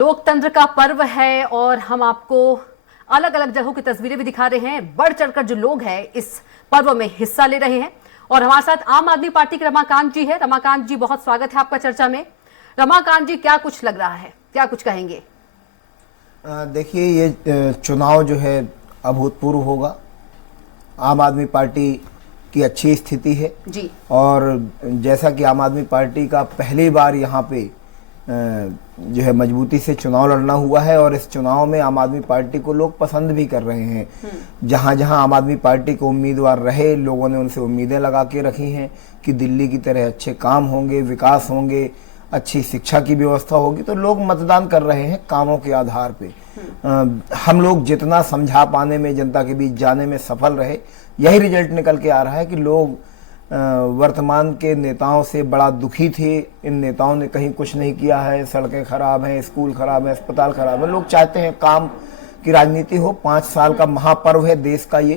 लोकतंत्र का पर्व है और हम आपको अलग अलग जगहों की तस्वीरें भी दिखा रहे हैं। बढ़ चढ़कर जो लोग हैं इस पर्व में हिस्सा ले रहे हैं और हमारे साथ आम आदमी पार्टी के रमाकांत जी है। रमाकांत जी, बहुत स्वागत है आपका चर्चा में। रमाकांत जी, क्या कुछ लग रहा है, क्या कुछ कहेंगे? देखिए, ये चुनाव जो है अभूतपूर्व होगा। आम आदमी पार्टी की अच्छी स्थिति है जी। और जैसा कि आम आदमी पार्टी का पहली बार यहाँ पे जो है मजबूती से चुनाव लड़ना हुआ है और इस चुनाव में आम आदमी पार्टी को लोग पसंद भी कर रहे हैं। जहाँ जहाँ आम आदमी पार्टी को उम्मीदवार रहे, लोगों ने उनसे उम्मीदें लगा के रखी हैं कि दिल्ली की तरह अच्छे काम होंगे, विकास होंगे, अच्छी शिक्षा की व्यवस्था होगी, तो लोग मतदान कर रहे हैं कामों के आधार पे। हम लोग जितना समझा पाने में, जनता के बीच जाने में सफल रहे, यही रिजल्ट निकल के आ रहा है कि लोग वर्तमान के नेताओं से बड़ा दुखी थे। इन नेताओं ने कहीं कुछ नहीं किया है, सड़कें खराब हैं, स्कूल खराब है, अस्पताल खराब है। लोग चाहते हैं काम की राजनीति हो। 5 साल का महापर्व है देश का ये,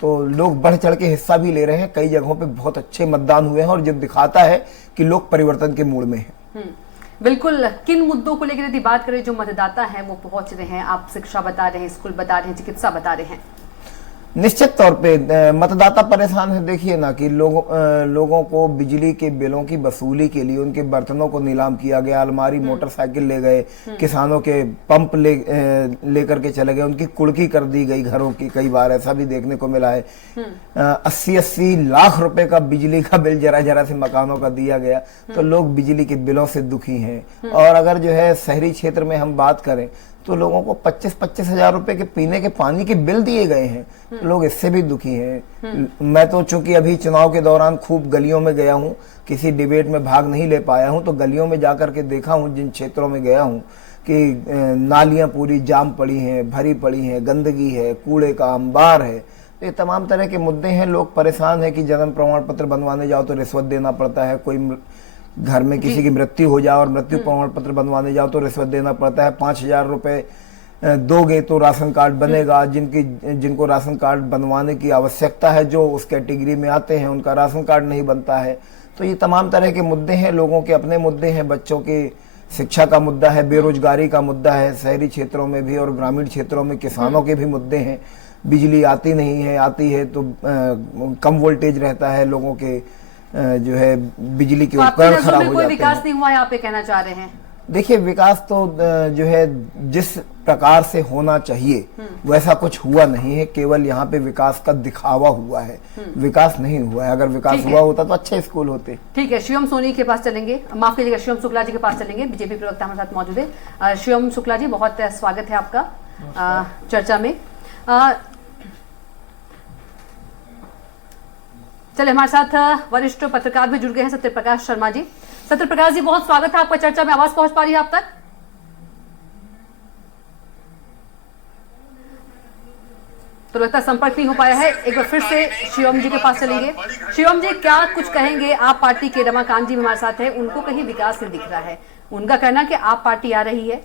तो लोग बढ़ चढ़ के हिस्सा भी ले रहे हैं। कई जगहों पे बहुत अच्छे मतदान हुए हैं और जो दिखाता है कि लोग परिवर्तन के मूड में हैं। बिल्कुल। किन मुद्दों को लेकर यदि बात करें, जो मतदाता हैं वो पहुंच रहे हैं? आप शिक्षा बता रहे हैं, स्कूल बता रहे हैं, चिकित्सा बता रहे हैं। निश्चित तौर पे मतदाता परेशान है। देखिए ना कि लोगों को बिजली के बिलों की वसूली के लिए उनके बर्तनों को नीलाम किया गया, अलमारी मोटरसाइकिल ले गए, किसानों के पंप लेकर के चले गए, उनकी कुड़की कर दी गई घरों की। कई बार ऐसा भी देखने को मिला है। 80-80 लाख रुपए का बिजली का बिल जरा जरा से मकानों का दिया गया। तो लोग बिजली के बिलों से दुखी हैं। और अगर जो है शहरी क्षेत्र में हम बात करें तो लोगों को 25-25 हजार रुपए के पीने के पानी के बिल दिए गए हैं। तो लोग इससे भी दुखी हैं। मैं तो चूंकि अभी चुनाव के दौरान खूब गलियों में गया हूं, किसी डिबेट में भाग नहीं ले पाया हूं, तो गलियों में जाकर के देखा हूं, जिन क्षेत्रों में गया हूं, कि नालियां पूरी जाम पड़ी हैं, भरी पड़ी हैं, गंदगी है, कूड़े का अंबार है। तो ये तमाम तरह के मुद्दे हैं। लोग परेशान है कि जन्म प्रमाण पत्र बनवाने जाओ तो रिश्वत देना पड़ता है। कोई घर में किसी की मृत्यु हो जाए और मृत्यु प्रमाण पत्र बनवाने जाओ तो रिश्वत देना पड़ता है। 5,000 रुपए दोगे तो राशन कार्ड बनेगा। जिनको राशन कार्ड बनवाने की आवश्यकता है, जो उस कैटेगरी में आते हैं, उनका राशन कार्ड नहीं बनता है। तो ये तमाम तरह के मुद्दे हैं। लोगों के अपने मुद्दे हैं। बच्चों की शिक्षा का मुद्दा है, बेरोजगारी का मुद्दा है, शहरी क्षेत्रों में भी और ग्रामीण क्षेत्रों में किसानों के भी मुद्दे हैं। बिजली आती नहीं है, आती है तो कम वोल्टेज रहता है, लोगों के जो है बिजली के उपकरण खराब हो जाते हैं। कोई विकास नहीं हुआ है, आप ये कहना चाह रहे हैं? देखिए, विकास तो जो है जिस प्रकार से होना चाहिए वैसा कुछ हुआ नहीं है। केवल यहाँ पे विकास का दिखावा हुआ है, विकास नहीं हुआ है। अगर विकास हुआ होता तो अच्छे स्कूल होते। ठीक है, शिवम सोनी के पास चलेंगे, माफ कीजिएगा, शिवम शुक्ला जी के पास चलेंगे। बीजेपी प्रवक्ता हमारे साथ मौजूद है। शिवम शुक्ला जी, बहुत स्वागत है आपका चर्चा में। चले, हमारे साथ वरिष्ठ पत्रकार भी जुड़ गए हैं, सत्यप्रकाश शर्मा जी। सत्यप्रकाश जी, बहुत स्वागत है आपका चर्चा में। आवाज पहुंच पा रही है आप तक? तो लगता है संपर्क नहीं हो पाया है। एक बार फिर से शिवम जी के पास चलेंगे। शिवम जी, क्या कुछ कहेंगे? आप पार्टी के रमाकांत जी हमारे साथ है, उनको कहीं विकास नहीं दिख रहा है। उनका कहना कि आप पार्टी आ रही है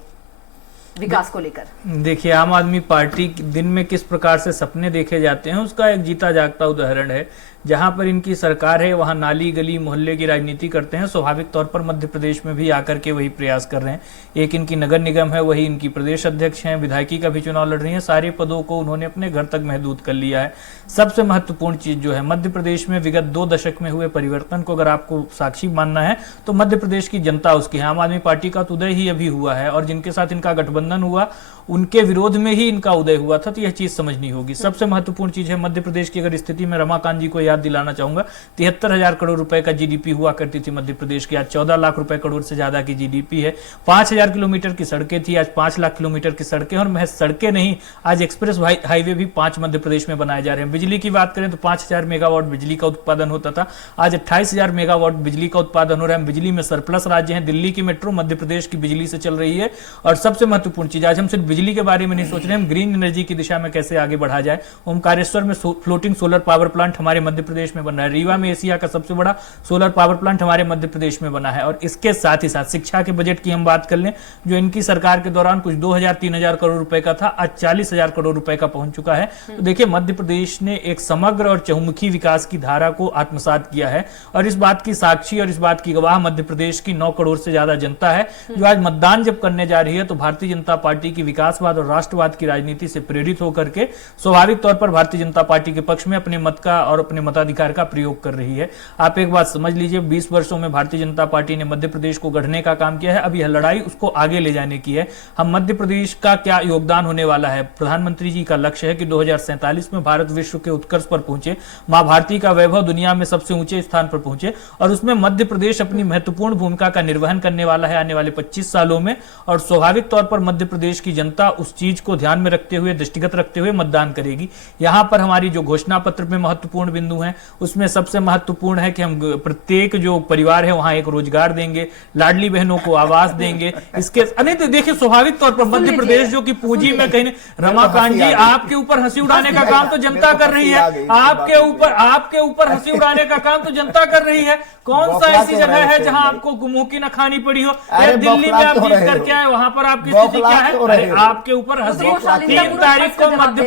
विकास को लेकर। देखिए, आम आदमी पार्टी दिन में किस प्रकार से सपने देखे जाते हैं उसका एक जीता जागता उदाहरण है। जहां पर इनकी सरकार है वहां नाली गली मोहल्ले की राजनीति करते हैं। स्वाभाविक तौर पर मध्य प्रदेश में भी आकर के वही प्रयास कर रहे हैं। एक इनकी नगर निगम है, वही इनकी प्रदेश अध्यक्ष हैं, विधायकी का भी चुनाव लड़ रही है। सारे पदों को उन्होंने अपने घर तक महदूद कर लिया है। सबसे महत्वपूर्ण चीज जो है, मध्य प्रदेश में विगत 2 दशक में हुए परिवर्तन को अगर आपको साक्षी मानना है तो मध्य प्रदेश की जनता उसकी है। आम आदमी पार्टी का तो उदय ही अभी हुआ है और जिनके साथ इनका गठबंधन हुआ उनके विरोध में ही इनका उदय हुआ था। तो यह चीज समझनी होगी। सबसे महत्वपूर्ण चीज है मध्य प्रदेश की अगर स्थिति में रमाकांत जी को याद दिलाना चाहूंगा, 73,000 करोड़ रुपए का जीडीपी हुआ करती थी मध्य प्रदेश की। आज 14 लाख रुपए करोड़ से ज्यादा की जीडीपी है। 5,000 किलोमीटर की सड़कें थी, आज 5 लाख किलोमीटर की सड़कें। और महज सड़कें नहीं, आज एक्सप्रेस हाईवे भी 5 मध्य प्रदेश में बनाए जा रहे हैं। बिजली की बात करें तो 5,000 मेगावाट बिजली का उत्पादन होता था, आज 28,000 मेगावाट बिजली का उत्पादन हो रहा है। बिजली में सरप्लस राज्य है। दिल्ली की मेट्रो मध्य प्रदेश की बिजली से चल रही है। और सबसे महत्वपूर्ण चीज, आज हम सिर्फ बिजली के बारे में नहीं सोच रहे, हम ग्रीन एनर्जी की दिशा में कैसे आगे बढ़ा जाए। ओमकारेश्वर में फ्लोटिंग सोलर पावर प्लांट हमारे मध्य मध्य प्रदेश में बन रहा है। रीवा में एशिया का सबसे बड़ा सोलर पावर प्लांट हमारे मध्य प्रदेश में बना है। और इसके साथ ही साथ शिक्षा के बजट की हम बात कर लें, जो इनकी सरकार के दौरान कुछ 2000-3000 करोड़ रुपए का था, आज 40,000 करोड़ रुपए का पहुंच चुका है। तो देखिए, मध्य प्रदेश ने एक समग्र और चहुमुखी विकास की धारा को आत्मसात किया है। और इस बात की साक्षी और इस बात की गवाह मध्य प्रदेश की 9 करोड़ से ज्यादा जनता है, जो आज मतदान जब करने जा रही है तो भारतीय जनता पार्टी की विकासवाद और राष्ट्रवाद की राजनीति से प्रेरित होकर के स्वाभाविक तौर पर भारतीय जनता पार्टी के पक्ष में अपने मत का और अपने मताधिकार का प्रयोग कर रही है। आप एक बात समझ लीजिए, 20 वर्षों में भारतीय जनता पार्टी ने मध्य प्रदेश को गढ़ने का काम किया है। अब यह लड़ाई उसको आगे ले जाने की है। हम मध्य प्रदेश का क्या योगदान होने वाला है, प्रधानमंत्री जी का लक्ष्य है कि 2047 में भारत विश्व के उत्कर्ष पर पहुंचे, मां भारती का वैभव दुनिया में सबसे ऊंचे स्थान पर पहुंचे, और उसमें मध्य प्रदेश अपनी महत्वपूर्ण भूमिका का निर्वहन करने वाला है आने वाले 25 सालों में। और स्वाभाविक तौर पर मध्य प्रदेश की जनता उस चीज को ध्यान में रखते हुए, दृष्टिगत रखते हुए मतदान करेगी। यहां पर हमारी जो घोषणा पत्र में महत्वपूर्ण बिंदु हैं, उसमें सबसे महत्वपूर्ण है कि हम प्रत्येक जो परिवार है वहां एक रोजगार देंगे, लाडली बहनों को आवास देंगे। इसके देखिए, स्वाभाविक तौर पर मध्य प्रदेश जो कि पूंजी में कहीं, रमाकांत जी आपके ऊपर हंसी उड़ाने का काम तो जनता कर रही है, आपके ऊपर हंसी उड़ाने का काम तो जनता कर रही है। कौन सा ऐसी जगह है जहां आपको मुंह की न खानी पड़ी हो? दिल्ली में आप जीत करके आए, वहां पर आपकी स्थिति क्या है? अरे आपके ऊपर हंसी। 3 तारीख को मध्य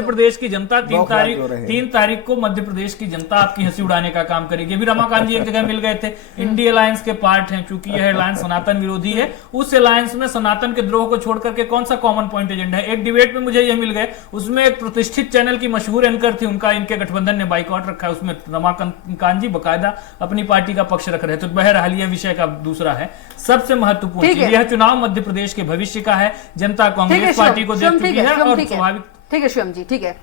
प्रदेश की जनता 3 तारीख को मध्य प्रदेश की जनता आपकी हंसी उड़ाने का काम करेगी। अभी रमाकांत जी एक जगह मिल गए थे, इंडिया अलायंस के पार्ट हैं, चूंकि यह अलायंस सनातन विरोधी है, उस अलायंस में सनातन के द्रोह को छोड़ करके कौन सा कॉमन पॉइंट एजेंडा है? एक डिबेट में मुझे यह मिल गए, उसमें एक प्रतिष्ठित चैनल की मशहूर एंकर थी, उनका इनके गठबंधन ने बाइकआउट रखा है, उसमें रमाकांत जी बकायदा अपनी पार्टी का पक्ष रख रहे थे। तो बहरहाल यह विषय का दूसरा है। सबसे महत्वपूर्ण चीज, यह चुनाव मध्य प्रदेश के भविष्य का है। जनता कांग्रेस पार्टी को देख चुकी है और स्वाभाविक। ठीक है शिवम जी, ठीक है।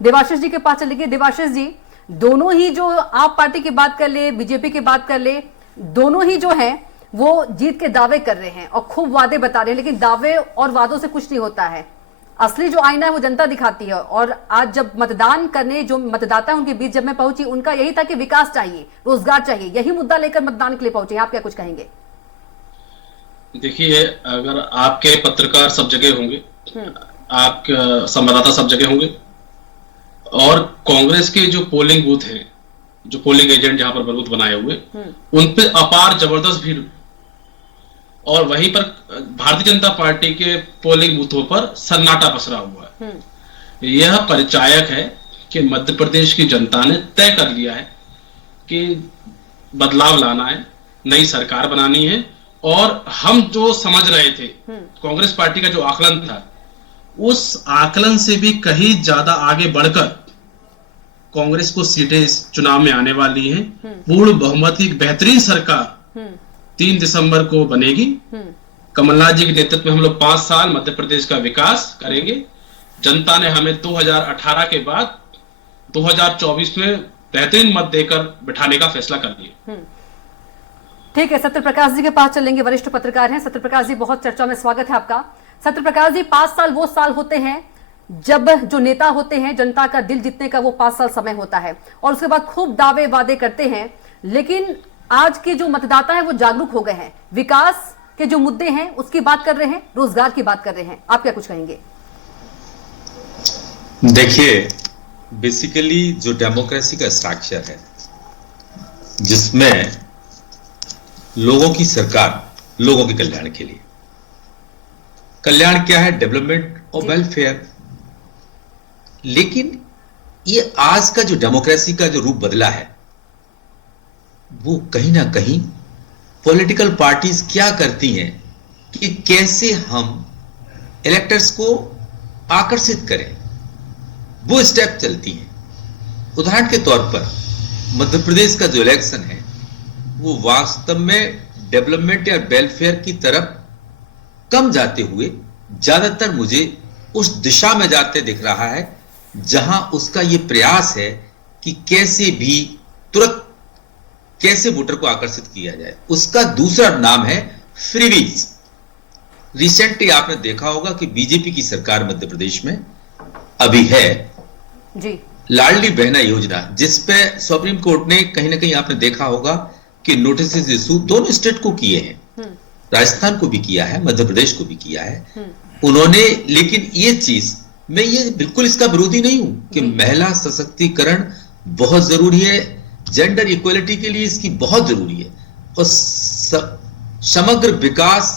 देवाशीष जी के पास चलेंगे। देवाशीष जी, दोनों ही, जो आप पार्टी की बात कर ले, बीजेपी की बात कर ले, दोनों ही जो है वो जीत के दावे कर रहे हैं और खूब वादे बता रहे हैं, लेकिन दावे और वादों से कुछ नहीं होता है। असली जो आईना है वो जनता दिखाती है। और आज जब मतदान करने जो मतदाता उनके बीच जब मैं पहुंची, उनका यही था कि विकास चाहिए, रोजगार चाहिए, यही मुद्दा लेकर मतदान के लिए पहुंचे। आप क्या कुछ कहेंगे? देखिए, अगर आपके पत्रकार सब जगह होंगे, आपके संवाददाता सब जगह होंगे, और कांग्रेस के जो पोलिंग बूथ हैं, जो पोलिंग एजेंट जहां पर बूथ बनाए हुए, उन पे अपार जबरदस्त भीड़, और वहीं पर भारतीय जनता पार्टी के पोलिंग बूथों पर सन्नाटा पसरा हुआ है। यह परिचायक है कि मध्य प्रदेश की जनता ने तय कर लिया है कि बदलाव लाना है, नई सरकार बनानी है। और हम जो समझ रहे थे, कांग्रेस पार्टी का जो आकलन था, उस आकलन से भी कहीं ज्यादा आगे बढ़कर कांग्रेस को सीटें इस चुनाव में आने वाली हैं। पूर्ण बहुमत, बेहतरीन सरकार 3 दिसंबर को बनेगी। कमलनाथ जी के नेतृत्व में हम लोग 5 साल मध्य प्रदेश का विकास करेंगे। जनता ने हमें 2018 के बाद 2024 में बेहतरीन मत देकर बिठाने का फैसला कर लिया। ठीक है, सत्यप्रकाश जी के पास चलेंगे, वरिष्ठ पत्रकार हैं। सत्यप्रकाश जी, बहुत चर्चा में स्वागत है आपका। सत्यप्रकाश जी, 5 साल वो साल होते हैं जब जो नेता होते हैं, जनता का दिल जीतने का वो 5 साल समय होता है, और उसके बाद खूब दावे वादे करते हैं। लेकिन आज के जो मतदाता है वो जागरूक हो गए हैं, विकास के जो मुद्दे हैं उसकी बात कर रहे हैं, रोजगार की बात कर रहे हैं। आप क्या कुछ कहेंगे? देखिए, बेसिकली जो डेमोक्रेसी का स्ट्रक्चर है, जिसमें लोगों की सरकार, लोगों के कल्याण के लिए, कल्याण क्या है? डेवलपमेंट और वेलफेयर। लेकिन ये आज का जो डेमोक्रेसी का जो रूप बदला है, वो कहीं ना कहीं पॉलिटिकल पार्टीज क्या करती हैं कि कैसे हम इलेक्टर्स को आकर्षित करें, वो स्टेप चलती हैं। उदाहरण के तौर पर मध्य प्रदेश का जो इलेक्शन है, वो वास्तव में डेवलपमेंट या वेलफेयर की तरफ कम जाते हुए ज्यादातर मुझे उस दिशा में जाते दिख रहा है जहां उसका ये प्रयास है कि कैसे भी तुरंत कैसे वोटर को आकर्षित किया जाए। उसका दूसरा नाम है फ्रीवीज। रिसेंटली आपने देखा होगा कि बीजेपी की सरकार मध्य प्रदेश में अभी है जी, लाडली बहना योजना, जिसपे सुप्रीम कोर्ट ने कहीं ना कहीं आपने देखा होगा कि नोटिस इशू दोनों स्टेट को किए हैं, राजस्थान को भी किया है, मध्य प्रदेश को भी किया है उन्होंने। लेकिन ये चीज, मैं ये बिल्कुल इसका विरोधी नहीं हूं कि महिला सशक्तिकरण बहुत जरूरी है, जेंडर इक्वलिटी के लिए इसकी बहुत जरूरी है, और समग्र विकास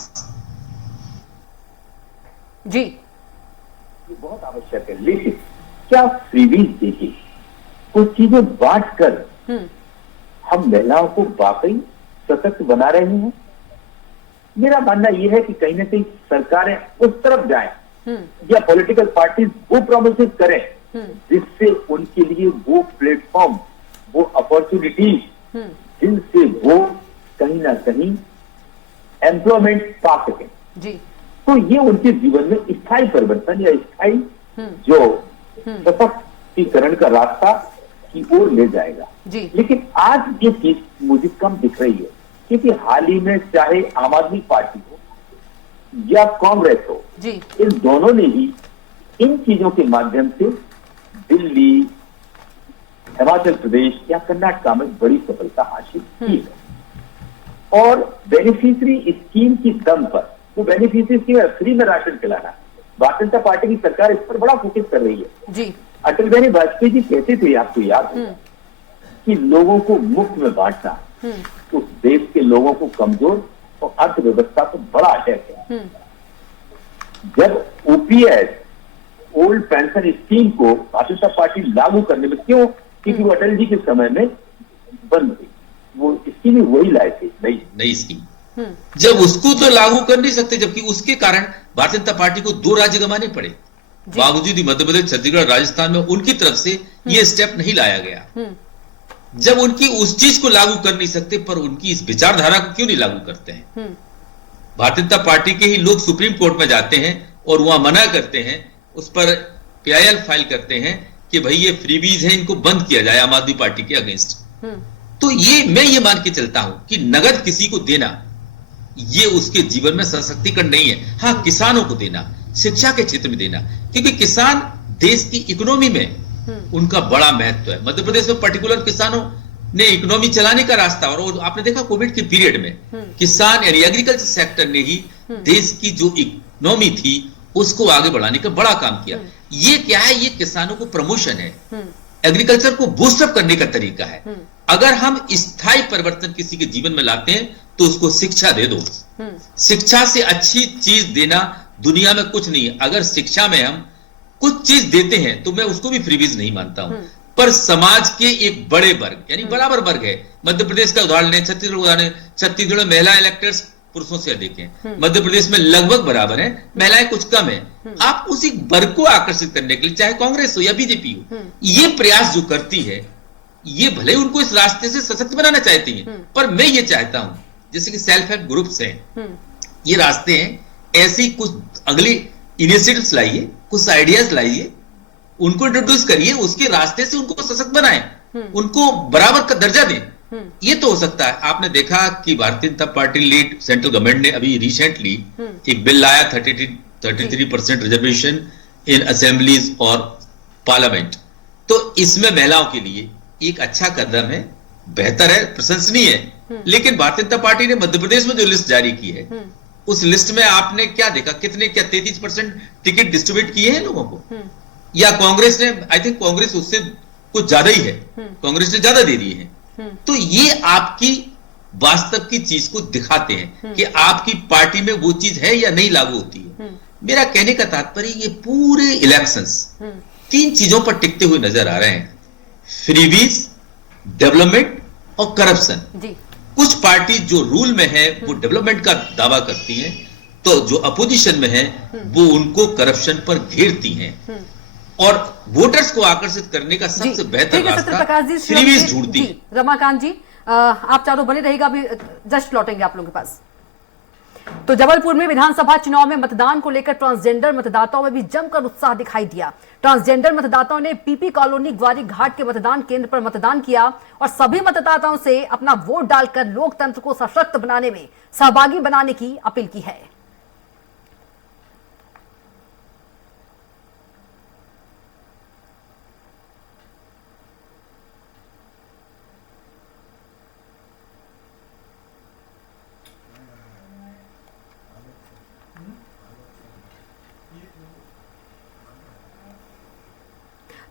जी ये बहुत आवश्यक है। लेकिन क्या फ्रीबीज देखिए, कुछ चीजें बांट कर हम महिलाओं को वाकई सशक्त बना रहे हैं? मेरा मानना यह है कि कहीं ना कहीं सरकारें उस तरफ जाएं या पॉलिटिकल पार्टीज वो प्रोमिस करें जिससे उनके लिए वो प्लेटफॉर्म, वो अपॉर्चुनिटीज जिनसे वो कहीं ना कहीं एम्प्लॉयमेंट पा सकें। जी तो ये उनके जीवन में स्थायी परिवर्तन या स्थायी जो सशक्तिकरण का रास्ता की ओर ले जाएगा। जी लेकिन आज ये चीज मुझे कम दिख रही है, क्योंकि हाल ही में चाहे आम आदमी पार्टी हो या कांग्रेस हो, जी इन दोनों ने ही इन चीजों के माध्यम से दिल्ली, हिमाचल प्रदेश या कर्नाटक में बड़ी सफलता हासिल की है। और बेनिफिशियरी स्कीम की दम पर, वो बेनिफिशियरी स्कीम फ्री में राशन खिलाना, भारतीय जनता पार्टी की सरकार इस पर बड़ा फोकस कर रही है। जी अटल बिहारी वाजपेयी जी कहते थे, आपको याद है, कि लोगों को मुफ्त में बांटना उस देश के लोगों को कमजोर और अर्थव्यवस्था को बड़ा अटैक है। जब ओपीएस, ओल्ड पेंशन स्कीम को भारतीय जनता पार्टी लागू करने में, क्यों? क्योंकि वो अटल जी के समय में बंद थी, वो स्कीम ही वही लाए थे नई स्कीम। जब उसको तो लागू कर नहीं सकते, जबकि उसके कारण भारतीय जनता पार्टी को 2 राज्य गंवाने पड़े, बावजूद ही मध्य प्रदेश, छत्तीसगढ़, राजस्थान में उनकी तरफ से ये स्टेप नहीं लाया गया। जब उनकी उस चीज को लागू कर नहीं सकते, पर उनकी इस विचारधारा को क्यों नहीं लागू करते हैं? भारतीय जनता पार्टी के ही लोग सुप्रीम कोर्ट में जाते हैं और वहां मना करते हैं, उस पर पीआईएल फाइल करते हैं कि भाई ये फ्रीबीज है, इनको बंद किया जाए आम आदमी पार्टी के अगेंस्ट। तो ये मैं ये मान के चलता हूं कि नगद किसी को देना ये उसके जीवन में सशक्तिकरण नहीं है। हाँ, किसानों को देना, शिक्षा के क्षेत्र में देना, क्योंकि किसान देश की इकोनॉमी में उनका बड़ा महत्व है। मध्य प्रदेश में पर्टिकुलर किसानों ने इकोनॉमी चलाने का रास्ता, और आपने देखा कोविड के पीरियड में किसान यानी एग्रीकल्चर सेक्टर ने ही देश की जो इकोनॉमी थी उसको आगे बढ़ाने का बड़ा काम किया। ये क्या है? ये किसानों को प्रमोशन है, एग्रीकल्चर को बूस्टअप करने का तरीका है। अगर हम स्थायी परिवर्तन किसी के जीवन में लाते हैं तो उसको शिक्षा दे दो। शिक्षा से अच्छी चीज देना दुनिया में कुछ नहीं है। अगर शिक्षा में हम कुछ चीज देते हैं तो मैं उसको भी फ्रीबीज नहीं मानता हूं, पर समाज के एक बड़े वर्ग यानी बराबर वर्ग है, मध्य प्रदेश का उदाहरण है, छत्तीसगढ़ उदाहरण है, छत्तीसगढ़ में महिला इलेक्टर्स पुरुषों से अधिक हैं, मध्य प्रदेश में लगभग बराबर है, महिलाएं कुछ कम है। आप उसी वर्ग को आकर्षित करने के लिए, चाहे कांग्रेस हो या बीजेपी हो, ये प्रयास जो करती है, ये भले उनको इस रास्ते से सशक्त बनाना चाहती है, पर मैं ये चाहता हूं जैसे कि सेल्फ हेल्प ग्रुप्स हैं, ये रास्ते हैं, ऐसी कुछ अगली इनिशिएटिव्स लाइए, कुछ आइडियाज लाइए, उनको इंट्रोड्यूस करिए, उसके रास्ते से उनको सशक्त बनाएं, उनको बराबर का दर्जा दें। ये तो हो सकता है। आपने देखा कि Bharatiya Janata party lead central government ने अभी रिसेंटली एक बिल लाया 33% रिजर्वेशन इन असेंबलीज और पार्लियामेंट। तो इसमें महिलाओं के लिए एक अच्छा कदम है, बेहतर है, प्रशंसनीय है। लेकिन भारतीय जनता पार्टी ने मध्य प्रदेश में जो लिस्ट जारी की है, उस लिस्ट में आपने क्या देखा? कितने, क्या 33% टिकट डिस्ट्रीब्यूट किए हैं लोगों को? या कांग्रेस ने, आई थिंक कांग्रेस उससे कुछ ज्यादा ही है, कांग्रेस ने ज्यादा दे दिए हैं। तो ये आपकी वास्तव की चीज को दिखाते हैं कि आपकी पार्टी में वो चीज है या नहीं लागू होती है। मेरा कहने का तात्पर्य ये पूरे इलेक्शंस 3 चीजों पर टिकते हुए नजर आ रहे हैं, फ्रीबीज, डेवलपमेंट और करप्शन। कुछ पार्टी जो रूल में है वो डेवलपमेंट का दावा करती हैं, तो जो अपोजिशन में है वो उनको करप्शन पर घेरती हैं, और वोटर्स को आकर्षित करने का सबसे बेहतर रास्ता फ्रीबीज ढूंढती है। रमाकांत जी, आप चारों बने रहेगा, अभी जस्ट लौटेंगे आप लोगों के पास। तो जबलपुर में विधानसभा चुनाव में मतदान को लेकर ट्रांसजेंडर मतदाताओं में भी जमकर उत्साह दिखाई दिया। ट्रांसजेंडर मतदाताओं ने पीपी कॉलोनी ग्वारी घाट के मतदान केंद्र पर मतदान किया और सभी मतदाताओं से अपना वोट डालकर लोकतंत्र को सशक्त बनाने में सहभागी बनाने की अपील की है।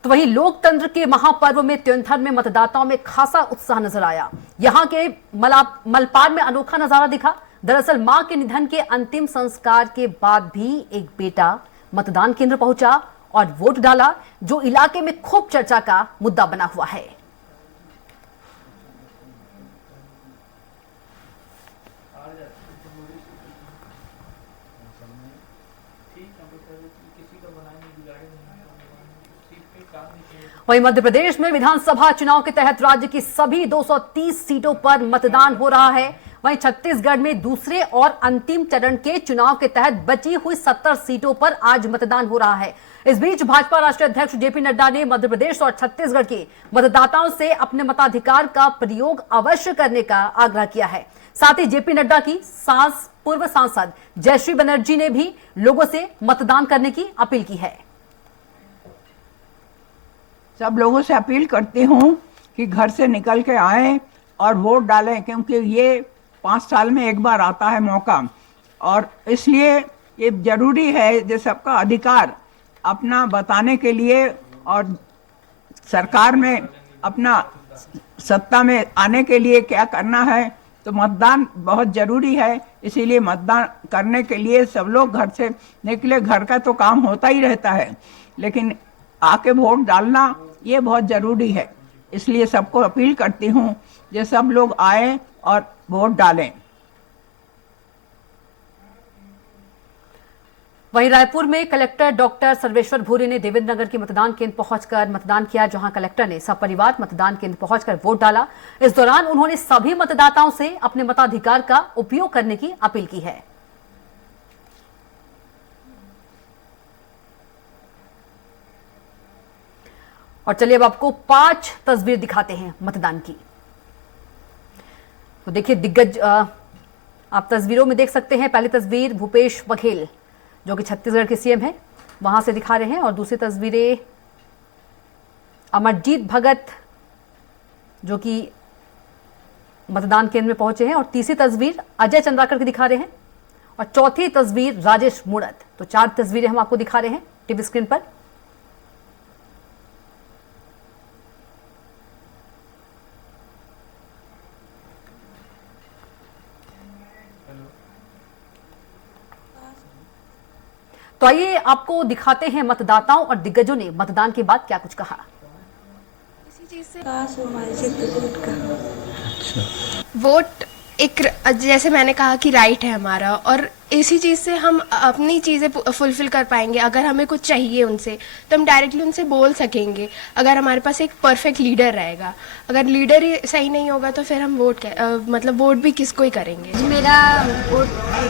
तो तो वहीं लोकतंत्र के महापर्व में त्योंथर में मतदाताओं में खासा उत्साह नजर आया। यहां के मलपार में अनोखा नजारा दिखा। दरअसल मां के निधन के अंतिम संस्कार के बाद भी एक बेटा मतदान केंद्र पहुंचा और वोट डाला, जो इलाके में खूब चर्चा का मुद्दा बना हुआ है। वहीं मध्य प्रदेश में विधानसभा चुनाव के तहत राज्य की सभी 230 सीटों पर मतदान हो रहा है। वहीं छत्तीसगढ़ में दूसरे और अंतिम चरण के चुनाव के तहत बची हुई 70 सीटों पर आज मतदान हो रहा है। इस बीच भाजपा राष्ट्रीय अध्यक्ष जेपी नड्डा ने मध्य प्रदेश और छत्तीसगढ़ के मतदाताओं से अपने मताधिकार का प्रयोग अवश्य करने का आग्रह किया है। साथ ही जेपी नड्डा की पूर्व सांसद जयश्री बनर्जी ने भी लोगों से मतदान करने की अपील की है। सब लोगों से अपील करती हूँ कि घर से निकल के आएं और वोट डालें, क्योंकि ये 5 साल में एक बार आता है मौका, और इसलिए ये जरूरी है जो सबका अधिकार अपना बताने के लिए और सरकार में अपना सत्ता में आने के लिए क्या करना है, तो मतदान बहुत जरूरी है। इसीलिए मतदान करने के लिए सब लोग घर से निकले। घर का तो काम होता ही रहता है, लेकिन आके वोट डालना ये बहुत जरूरी है। इसलिए सबको अपील करती हूँ कि सब लोग आए और वोट डालें। वहीं रायपुर में कलेक्टर डॉक्टर सर्वेश्वर भूरे ने देवेंद्र नगर के मतदान केंद्र पहुंचकर मतदान किया, जहां कलेक्टर ने सपरिवार मतदान केंद्र पहुंचकर वोट डाला। इस दौरान उन्होंने सभी मतदाताओं से अपने मताधिकार का उपयोग करने की अपील की है। और चलिए अब आपको 5 तस्वीर दिखाते हैं मतदान की। तो देखिए दिग्गज आप तस्वीरों में देख सकते हैं। पहली तस्वीर भूपेश बघेल जो कि छत्तीसगढ़ के सीएम हैं, वहां से दिखा रहे हैं, और दूसरी तस्वीरें अमरजीत भगत जो कि मतदान केंद्र में पहुंचे हैं, और तीसरी तस्वीर अजय चंद्राकर की दिखा रहे हैं, और चौथी तस्वीर राजेश मुड़त। तो 4 तस्वीरें हम आपको दिखा रहे हैं टीवी स्क्रीन पर। तो आइए आपको दिखाते हैं मतदाताओं और दिग्गजों ने मतदान के बाद क्या कुछ कहा। इसी चीज से वोट एक, जैसे मैंने कहा कि राइट है हमारा, और इसी चीज़ से हम अपनी चीज़ें फुलफिल कर पाएंगे। अगर हमें कुछ चाहिए उनसे तो हम डायरेक्टली उनसे बोल सकेंगे, अगर हमारे पास एक परफेक्ट लीडर रहेगा। अगर लीडर ही सही नहीं होगा तो फिर हम मतलब वोट भी किसको ही करेंगे। मेरा वोट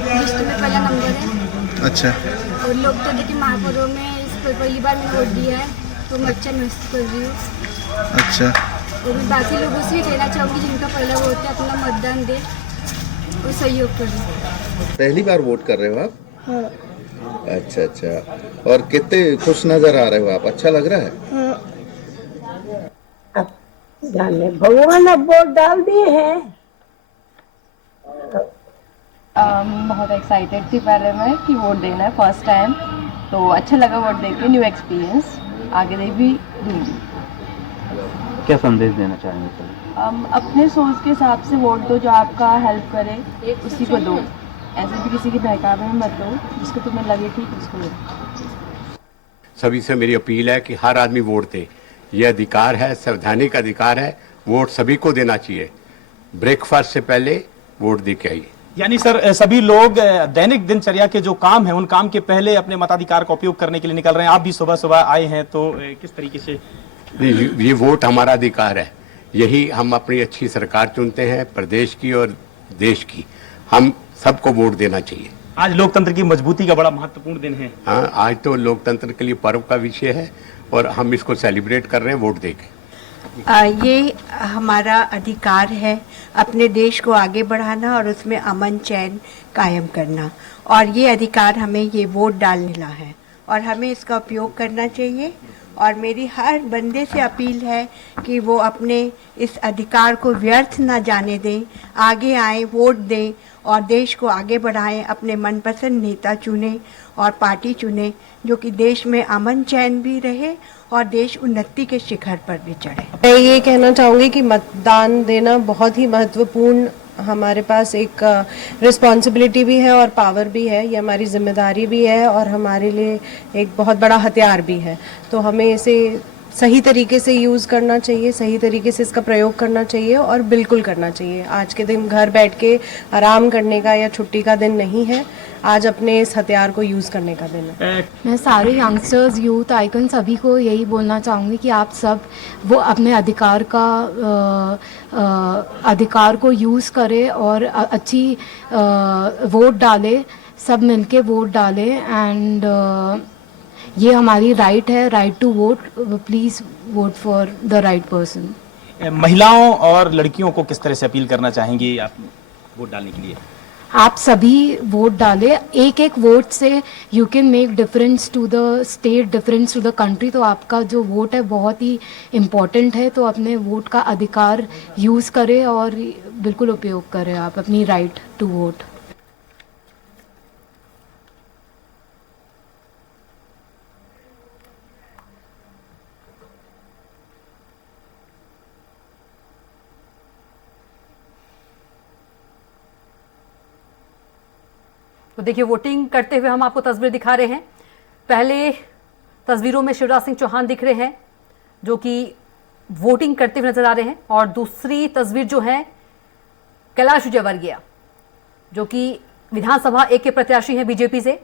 लिस्ट में पहला नंबर है। अच्छा। और लोकतंत्र के महापर्व में इस पर पहली बार मैंने वोट दिया है, तो मैं अच्छा महसूस कर रही हूँ। अच्छा। और मैं बाकी लोगों से भी कहना चाहूँगी जिनका पहला वोट है अपना मतदान दे और सहयोग करें। पहली बार वोट कर रहे हो आप? हाँ। अच्छा अच्छा। और कितने खुश नजर आ रहे हो आप? अच्छा लग रहा है? हाँ। जाने भगवान अब वोट डाल दिए हैं। बहुत एक्साइटेड थी पहले मैं कि वोट देना है फर्स्ट टाइम, तो अच्छा लगा वोट देके, न्यू एक्सपीरियंस, आगे भी दूंगी। क्या संदेश देना चाहेंगे सर? अपने सोच के हिसाब से वोट दो, जो आपका हेल्प करे उसी को दो, ऐसे भी किसी के बहकावे में मत दो, जिसको तुम्हें लगे ठीक उसको दो। सभी से मेरी अपील है कि हर आदमी वोट दे, ये अधिकार है, संवैधानिक अधिकार है, वोट सभी को देना चाहिए। ब्रेकफास्ट से पहले वोट दे के आइए। यानी सर सभी लोग दैनिक दिनचर्या के जो काम है उन काम के पहले अपने मताधिकार का उपयोग करने के लिए निकल रहे हैं। आप भी सुबह सुबह आए हैं, तो किस तरीके से? ये वोट हमारा अधिकार है, यही हम अपनी अच्छी सरकार चुनते हैं, प्रदेश की और देश की। हम सबको वोट देना चाहिए। आज लोकतंत्र की मजबूती का बड़ा महत्वपूर्ण दिन है। हाँ, आज तो लोकतंत्र के लिए पर्व का विषय है और हम इसको सेलिब्रेट कर रहे हैं वोट देके। ये हमारा अधिकार है अपने देश को आगे बढ़ाना और उसमें अमन चैन कायम करना, और ये अधिकार हमें ये वोट डालने मिला है और हमें इसका उपयोग करना चाहिए। और मेरी हर बंदे से अपील है कि वो अपने इस अधिकार को व्यर्थ ना जाने दें, आगे आए, वोट दें और देश को आगे बढ़ाएं, अपने मनपसंद नेता चुने और पार्टी चुने जो कि देश में अमन चैन भी रहे और देश उन्नति के शिखर पर भी चढ़े। मैं ये कहना चाहूँगी कि मतदान देना बहुत ही महत्वपूर्ण, हमारे पास एक रिस्पॉन्सिबिलिटी भी है और पावर भी है, ये हमारी जिम्मेदारी भी है और हमारे लिए एक बहुत बड़ा हथियार भी है। तो हमें इसे सही तरीके से यूज़ करना चाहिए, सही तरीके से इसका प्रयोग करना चाहिए और बिल्कुल करना चाहिए। आज के दिन घर बैठ के आराम करने का या छुट्टी का दिन नहीं है, आज अपने इस हथियार को यूज़ करने का दिन है। मैं सारे यंगस्टर्स, यूथ, आइकन सभी को यही बोलना चाहूँगी कि आप सब वो अपने अधिकार को यूज़ करें और अच्छी वोट डालें, सब मिलके वोट डालें एंड ये हमारी राइट है, right to vote. Please vote for the right person. महिलाओं और लड़कियों को किस तरह से अपील करना चाहेंगी आप वोट डालने के लिए? आप सभी वोट डालें, एक एक वोट से you can make difference to the state, difference to the country. तो आपका जो वोट है बहुत ही इम्पॉर्टेंट है, तो अपने वोट का अधिकार यूज़ करें और बिल्कुल उपयोग करें आप अपनी राइट टू वोट। तो देखिए, वोटिंग करते हुए हम आपको तस्वीर दिखा रहे हैं। पहले तस्वीरों में शिवराज सिंह चौहान दिख रहे हैं जो कि वोटिंग करते हुए नजर आ रहे हैं, और दूसरी तस्वीर जो है कैलाश विजयवर्गीय जो कि विधानसभा 1 के प्रत्याशी हैं बीजेपी से,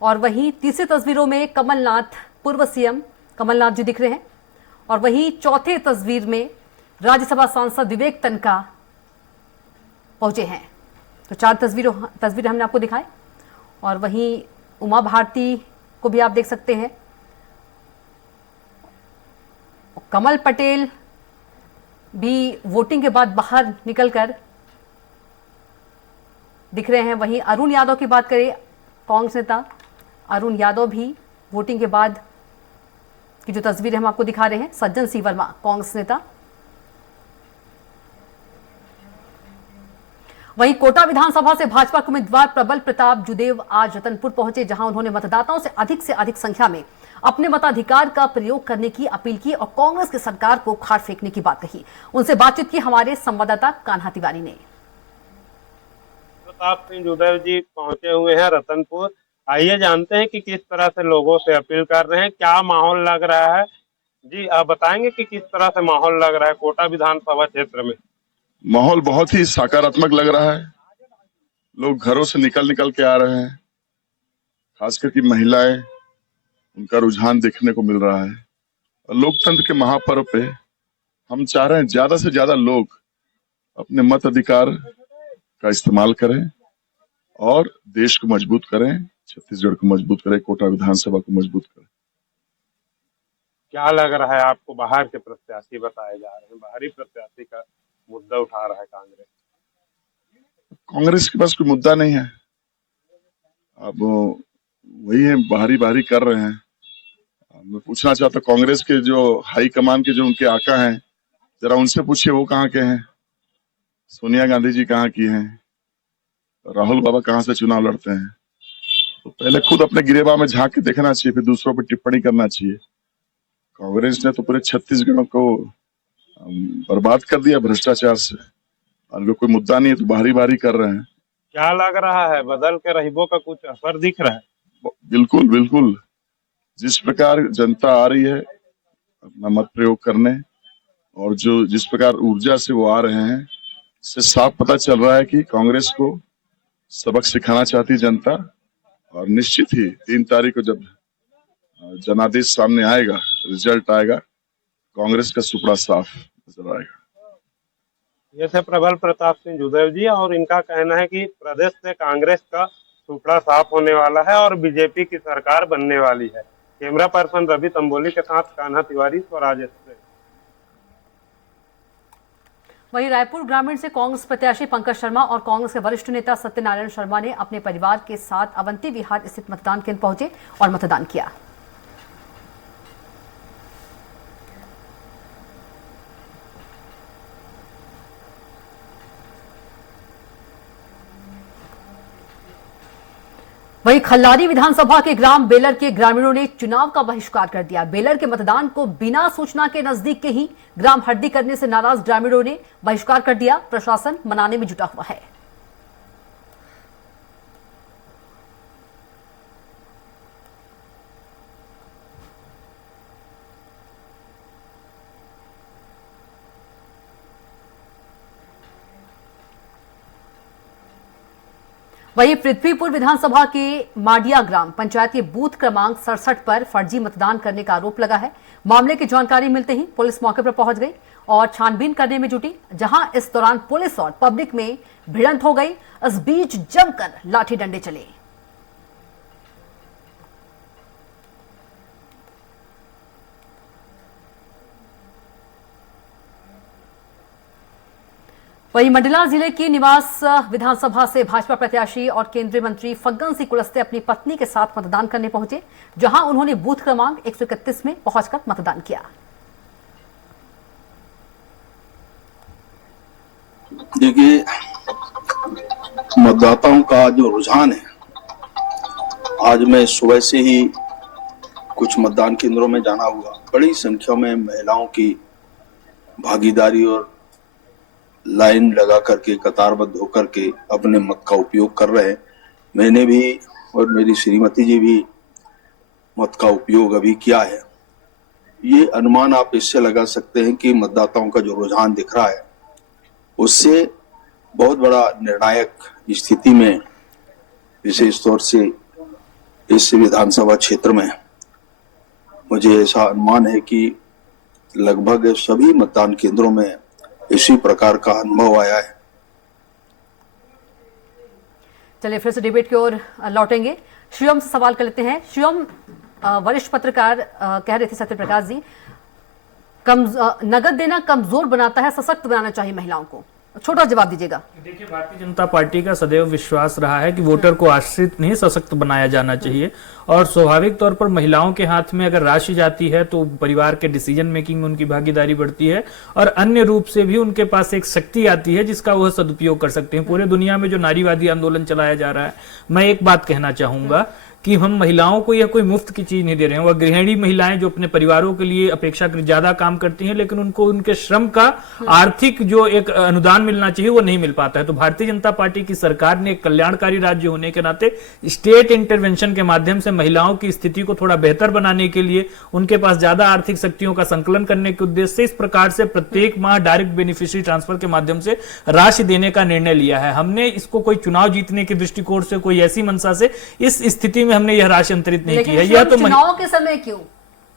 और वहीं तीसरी तस्वीरों में कमलनाथ, पूर्व सीएम कमलनाथ जी दिख रहे हैं, और वहीं चौथे तस्वीर में राज्यसभा सांसद विवेक तन्खा पहुंचे हैं। तो 4 तस्वीरें हमने आपको दिखाई, और वहीं उमा भारती को भी आप देख सकते हैं, कमल पटेल भी वोटिंग के बाद बाहर निकलकर दिख रहे हैं। वहीं अरुण यादव की बात करें, कांग्रेस नेता अरुण यादव भी वोटिंग के बाद की जो तस्वीरें हम आपको दिखा रहे हैं, सज्जन सिंह वर्मा कांग्रेस नेता। वहीं कोटा विधानसभा से भाजपा के उम्मीदवार प्रबल प्रताप जुदेव आज रतनपुर पहुंचे, जहां उन्होंने मतदाताओं से अधिक संख्या में अपने मताधिकार का प्रयोग करने की अपील की और कांग्रेस की सरकार को खाट फेंकने की बात कही। उनसे बातचीत की हमारे संवाददाता कान्हा तिवारी ने। प्रताप सिंह जुदेव जी पहुंचे हुए हैं रतनपुर। आइए जानते हैं कि किस तरह से लोगों से अपील कर रहे हैं, क्या माहौल लग रहा है। जी, आप बताएंगे कि किस तरह से माहौल लग रहा है कोटा विधानसभा क्षेत्र में? माहौल बहुत ही सकारात्मक लग रहा है। लोग घरों से निकल के आ रहे हैं, खासकर की महिलाएं, उनका रुझान देखने को मिल रहा है। और लोकतंत्र के महापर्व पे हम चाह रहे हैं ज्यादा से ज्यादा लोग अपने मत अधिकार का इस्तेमाल करें और देश को मजबूत करें, छत्तीसगढ़ को मजबूत करें, कोटा विधानसभा को मजबूत करें। क्या लग रहा है आपको? बाहर के प्रत्याशी बताए जा रहे हैं, बाहरी प्रत्याशी का मुद्दा उठा रहा है कांग्रेस के पास कोई मुद्दा नहीं है। अब वही है, बाहरी कर रहे हैं। मैं पूछना चाहता हूं, कांग्रेस के जो हाई कमान के जो उनके आका हैं, जरा उनसे पूछिए वो कहाँ के हैं। सोनिया गांधी जी कहाँ की हैं, राहुल बाबा कहाँ से चुनाव लड़ते हैं। तो पहले खुद अपने गिरेबान में झांक के देखना चाहिए, फिर दूसरों पर टिप्पणी करना चाहिए। कांग्रेस ने तो पूरे छत्तीसगढ़ को बर्बाद कर दिया भ्रष्टाचार से। उनको कोई मुद्दा नहीं है तो बाहरी कर रहे हैं। क्या लग रहा है, बदल के रहीबों का कुछ असर दिख रहा है? बिल्कुल जिस प्रकार जनता आ रही है अपना मत प्रयोग करने, और जिस प्रकार ऊर्जा से वो आ रहे हैं, इससे साफ पता चल रहा है कि कांग्रेस को सबक सिखाना चाहती जनता। और निश्चित ही 3 तारीख को जब जनादेश सामने आएगा, रिजल्ट आएगा, कांग्रेस का सुपड़ा साफ नजर आएगा। ये थे प्रबल प्रताप सिंह जुदेव जी, और इनका कहना है कि प्रदेश से कांग्रेस का सुपड़ा साफ होने वाला है और बीजेपी की सरकार बनने वाली है। कैमरा पर्सन रवि तंबोली के साथ कान्हा तिवारी, स्वराज एक्सप्रेस। वहीं रायपुर ग्रामीण से कांग्रेस प्रत्याशी पंकज शर्मा और कांग्रेस के वरिष्ठ नेता सत्यनारायण शर्मा ने अपने परिवार के साथ अवंती विहार स्थित मतदान केंद्र पहुंचे और मतदान किया। वहीं खल्लारी विधानसभा के ग्राम बेलर के ग्रामीणों ने चुनाव का बहिष्कार कर दिया। बेलर के मतदान को बिना सूचना के नजदीक के ही ग्राम हड्डी करने से नाराज ग्रामीणों ने बहिष्कार कर दिया। प्रशासन मनाने में जुटा हुआ है। वहीं पृथ्वीपुर विधानसभा के माडिया ग्राम पंचायत के बूथ क्रमांक 67 पर फर्जी मतदान करने का आरोप लगा है। मामले की जानकारी मिलते ही पुलिस मौके पर पहुंच गई और छानबीन करने में जुटी, जहां इस दौरान पुलिस और पब्लिक में भिड़ंत हो गई। इस बीच जमकर लाठी डंडे चले। वहीं मंडला जिले की निवास विधानसभा से भाजपा प्रत्याशी और केंद्रीय मंत्री फग्गन सिंह कुलस्ते अपनी पत्नी के साथ मतदान करने पहुंचे, जहां उन्होंने बूथ क्रमांक 131 में पहुंचकर मतदान किया। देखिए, मतदाताओं का जो रुझान है, आज मैं सुबह से ही कुछ मतदान केंद्रों में जाना हुआ, बड़ी संख्या में महिलाओं की भागीदारी और लाइन लगा करके कतारबद्ध होकर के अपने मत का उपयोग कर रहे हैं। मैंने भी और मेरी श्रीमती जी भी मत का उपयोग अभी किया है। ये अनुमान आप इससे लगा सकते हैं कि मतदाताओं का जो रुझान दिख रहा है, उससे बहुत बड़ा निर्णायक स्थिति में, विशेष तौर से इस विधानसभा क्षेत्र में, मुझे ऐसा अनुमान है कि लगभग सभी मतदान केंद्रों में इसी प्रकार का अनुभव आया है। चलिए फिर से डिबेट की ओर लौटेंगे। शिवम से सवाल कर लेते हैं। शिवम, वरिष्ठ पत्रकार कह रहे थे सत्यप्रकाश जी, नगद देना कमजोर बनाता है, सशक्त बनाना चाहिए महिलाओं को। छोटा जवाब दीजिएगा। देखिए, भारतीय जनता पार्टी का सदैव विश्वास रहा है कि वोटर को आश्रित नहीं सशक्त बनाया जाना चाहिए, और स्वाभाविक तौर पर महिलाओं के हाथ में अगर राशि जाती है तो परिवार के डिसीजन मेकिंग में उनकी भागीदारी बढ़ती है, और अन्य रूप से भी उनके पास एक शक्ति आती है जिसका वह सदुपयोग कर सकते हैं। पूरे दुनिया में जो नारीवादी आंदोलन चलाया जा रहा है, मैं एक बात कहना चाहूंगा कि हम महिलाओं को यह कोई मुफ्त की चीज नहीं दे रहे हैं। वह गृहिणी महिलाएं जो अपने परिवारों के लिए अपेक्षाकृत ज्यादा काम करती हैं, लेकिन उनको उनके श्रम का आर्थिक जो एक अनुदान मिलना चाहिए वो नहीं मिल पाता है। तो भारतीय जनता पार्टी की सरकार ने एक कल्याणकारी राज्य होने के नाते स्टेट इंटरवेंशन के माध्यम से महिलाओं की स्थिति को थोड़ा बेहतर बनाने के लिए, उनके पास ज्यादा आर्थिक शक्तियों का संकलन करने के उद्देश्य से इस प्रकार से प्रत्येक माह डायरेक्ट बेनिफिशियरी ट्रांसफर के माध्यम से राशि देने का निर्णय लिया है। हमने इसको कोई चुनाव जीतने के दृष्टिकोण से, कोई ऐसी मंशा से इस स्थिति में हमने यह राशि अंतरित नहीं की है। यह तो चुनाव के समय क्यों?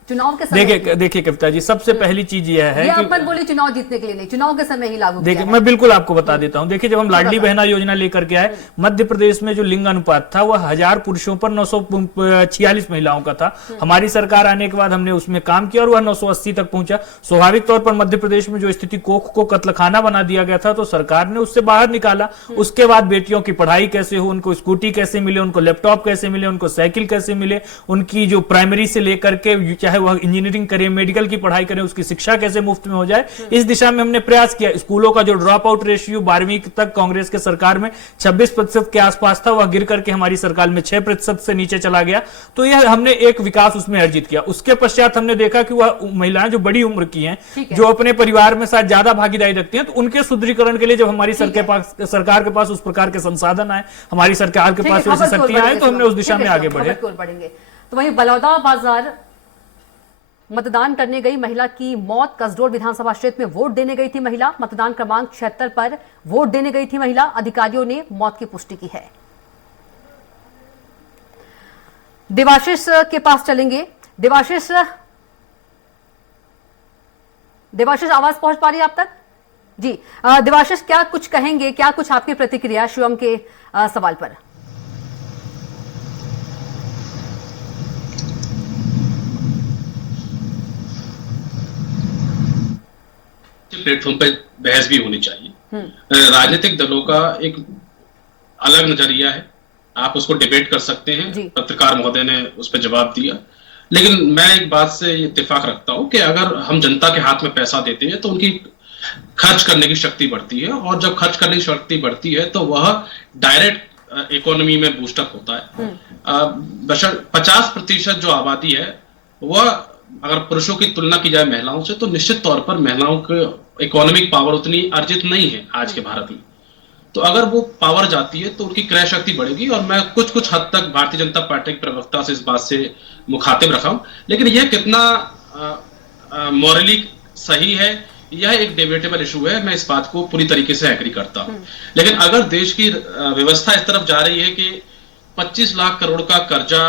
चुनाव के समय देखिए कविता जी, सबसे पहली चीज यह है कि अपन बोले चुनाव जीतने के लिए नहीं, चुनाव के समय ही लागू। देखिए, मैं बिल्कुल आपको बता देता हूं। देखिए, जब हम लाडली बहना योजना लेकर के आए, मध्य प्रदेश में जो लिंग अनुपात था वह 1000 पुरुषों पर 946 महिलाओं का था। हमारी सरकार आने के बाद हमने उसमें काम किया और वह 980 तक पहुंचा। स्वाभाविक तौर पर मध्य प्रदेश में जो स्थिति कोख को कत्लखाना बना दिया गया था, तो सरकार ने उससे बाहर निकाला। उसके बाद बेटियों की पढ़ाई कैसे हो, उनको स्कूटी कैसे मिले, उनको लैपटॉप कैसे मिले, उनको साइकिल कैसे मिले, उनकी जो प्राइमरी से लेकर के चाहे वह इंजीनियरिंग करें, मेडिकल की पढ़ाई करें, उसकी शिक्षा कैसे मुफ्त में हो जाए, इस दिशा में हमने प्रयास किया। स्कूलों का जो ड्रॉप आउट रेशियो 12वीं तक कांग्रेस के सरकार में 26% के आसपास था, वह गिर करके हमारी सरकार में 6% से नीचे चला गया। तो यह हमने एक विकास उसमें अर्जित किया। उसके पश्चात हमने देखा कि वह महिलाएं जो बड़ी उम्र की हैं, जो अपने परिवार में साथ ज्यादा भागीदारी रखती हैं, तो उनके सुदृढ़ीकरण के लिए जब हमारी सरकार के पास उस प्रकार के संसाधन आए, हमारी सरकार के पास वैसी शक्तियां आए, तो हमने उस दिशा में आगे बढ़े। तो वहीं बलौदा बाजार मतदान करने गई महिला की मौत। कसडोल विधानसभा क्षेत्र में वोट देने गई थी महिला। मतदान क्रमांक 76 पर वोट देने गई थी महिला। अधिकारियों ने मौत की पुष्टि की है। देवाशीष के पास चलेंगे। देवाशीष, आवाज पहुंच पा रही है आप तक? जी देवाशीष, क्या कुछ कहेंगे, क्या कुछ आपकी प्रतिक्रिया शिवम के सवाल पर? प्लेटफॉर्म पे बहस भी होनी चाहिए। राजनीतिक दलों का एक अलग नजरिया है, आप उसको डिबेट कर सकते हैं। पत्रकार महोदय ने उस पर जवाब दिया, लेकिन मैं एक बात से इत्तेफाक रखता हूं कि अगर हम जनता के हाथ में पैसा देते हैं तो उनकी खर्च करने की शक्ति बढ़ती है, और जब खर्च करने की शक्ति बढ़ती है तो वह डायरेक्ट इकोनॉमी में बूस्टअप होता है। 50% जो आबादी है वह अगर पुरुषों की तुलना की जाए महिलाओं से, तो निश्चित तौर पर महिलाओं की इकोनॉमिक पावर उतनी अर्जित नहीं है आज के भारत में। तो अगर वो पावर जाती है तो उनकी क्रय शक्ति बढ़ेगी। और मैं कुछ हद तक भारतीय जनता पार्टी के प्रवक्ता से इस बात से मुखातिब रखा हूं, लेकिन यह कितना मॉरली सही है यह एक डिबेटेबल इशू है। मैं इस बात को पूरी तरीके से एग्री करता हूं। लेकिन अगर देश की व्यवस्था इस तरफ जा रही है कि 25 लाख करोड़ का कर्जा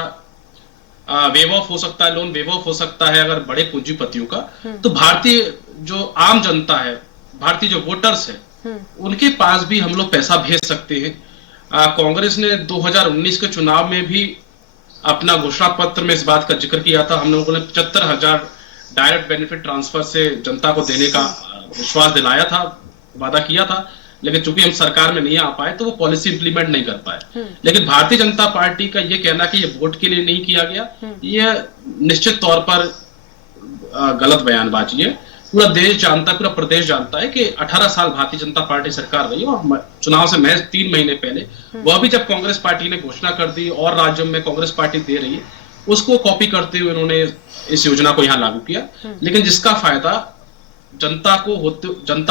वेव ऑफ हो सकता है, लोन वेव ऑफ हो सकता है अगर बड़े पूंजीपतियों का, तो भारतीय जो आम जनता है, भारतीय जो वोटर्स है, उनके पास भी हम लोग पैसा भेज सकते हैं। कांग्रेस ने 2019 के चुनाव में भी अपना घोषणा पत्र में इस बात का जिक्र किया था। हम लोगों ने 75,000 डायरेक्ट बेनिफिट ट्रांसफर से जनता को देने का विश्वास दिलाया था, वादा किया था। लेकिन चूंकि हम सरकार में नहीं आ पाए तो वो पॉलिसी इंप्लीमेंट नहीं कर पाए। लेकिन भारतीय जनता पार्टी का ये कहना कि ये वोट के लिए नहीं किया गया, ये निश्चित तौर पर गलत बयानबाजी है। पूरा देश जानता है, पूरा प्रदेश जानता है कि 18 साल भारतीय जनता पार्टी सरकार रही और चुनाव से महज 3 महीने पहले, वह भी जब कांग्रेस पार्टी ने घोषणा कर दी और राज्यों में कांग्रेस पार्टी दे रही है, उसको कॉपी करते हुए उन्होंने इस योजना को यहां लागू किया। लेकिन जिसका फायदा जनता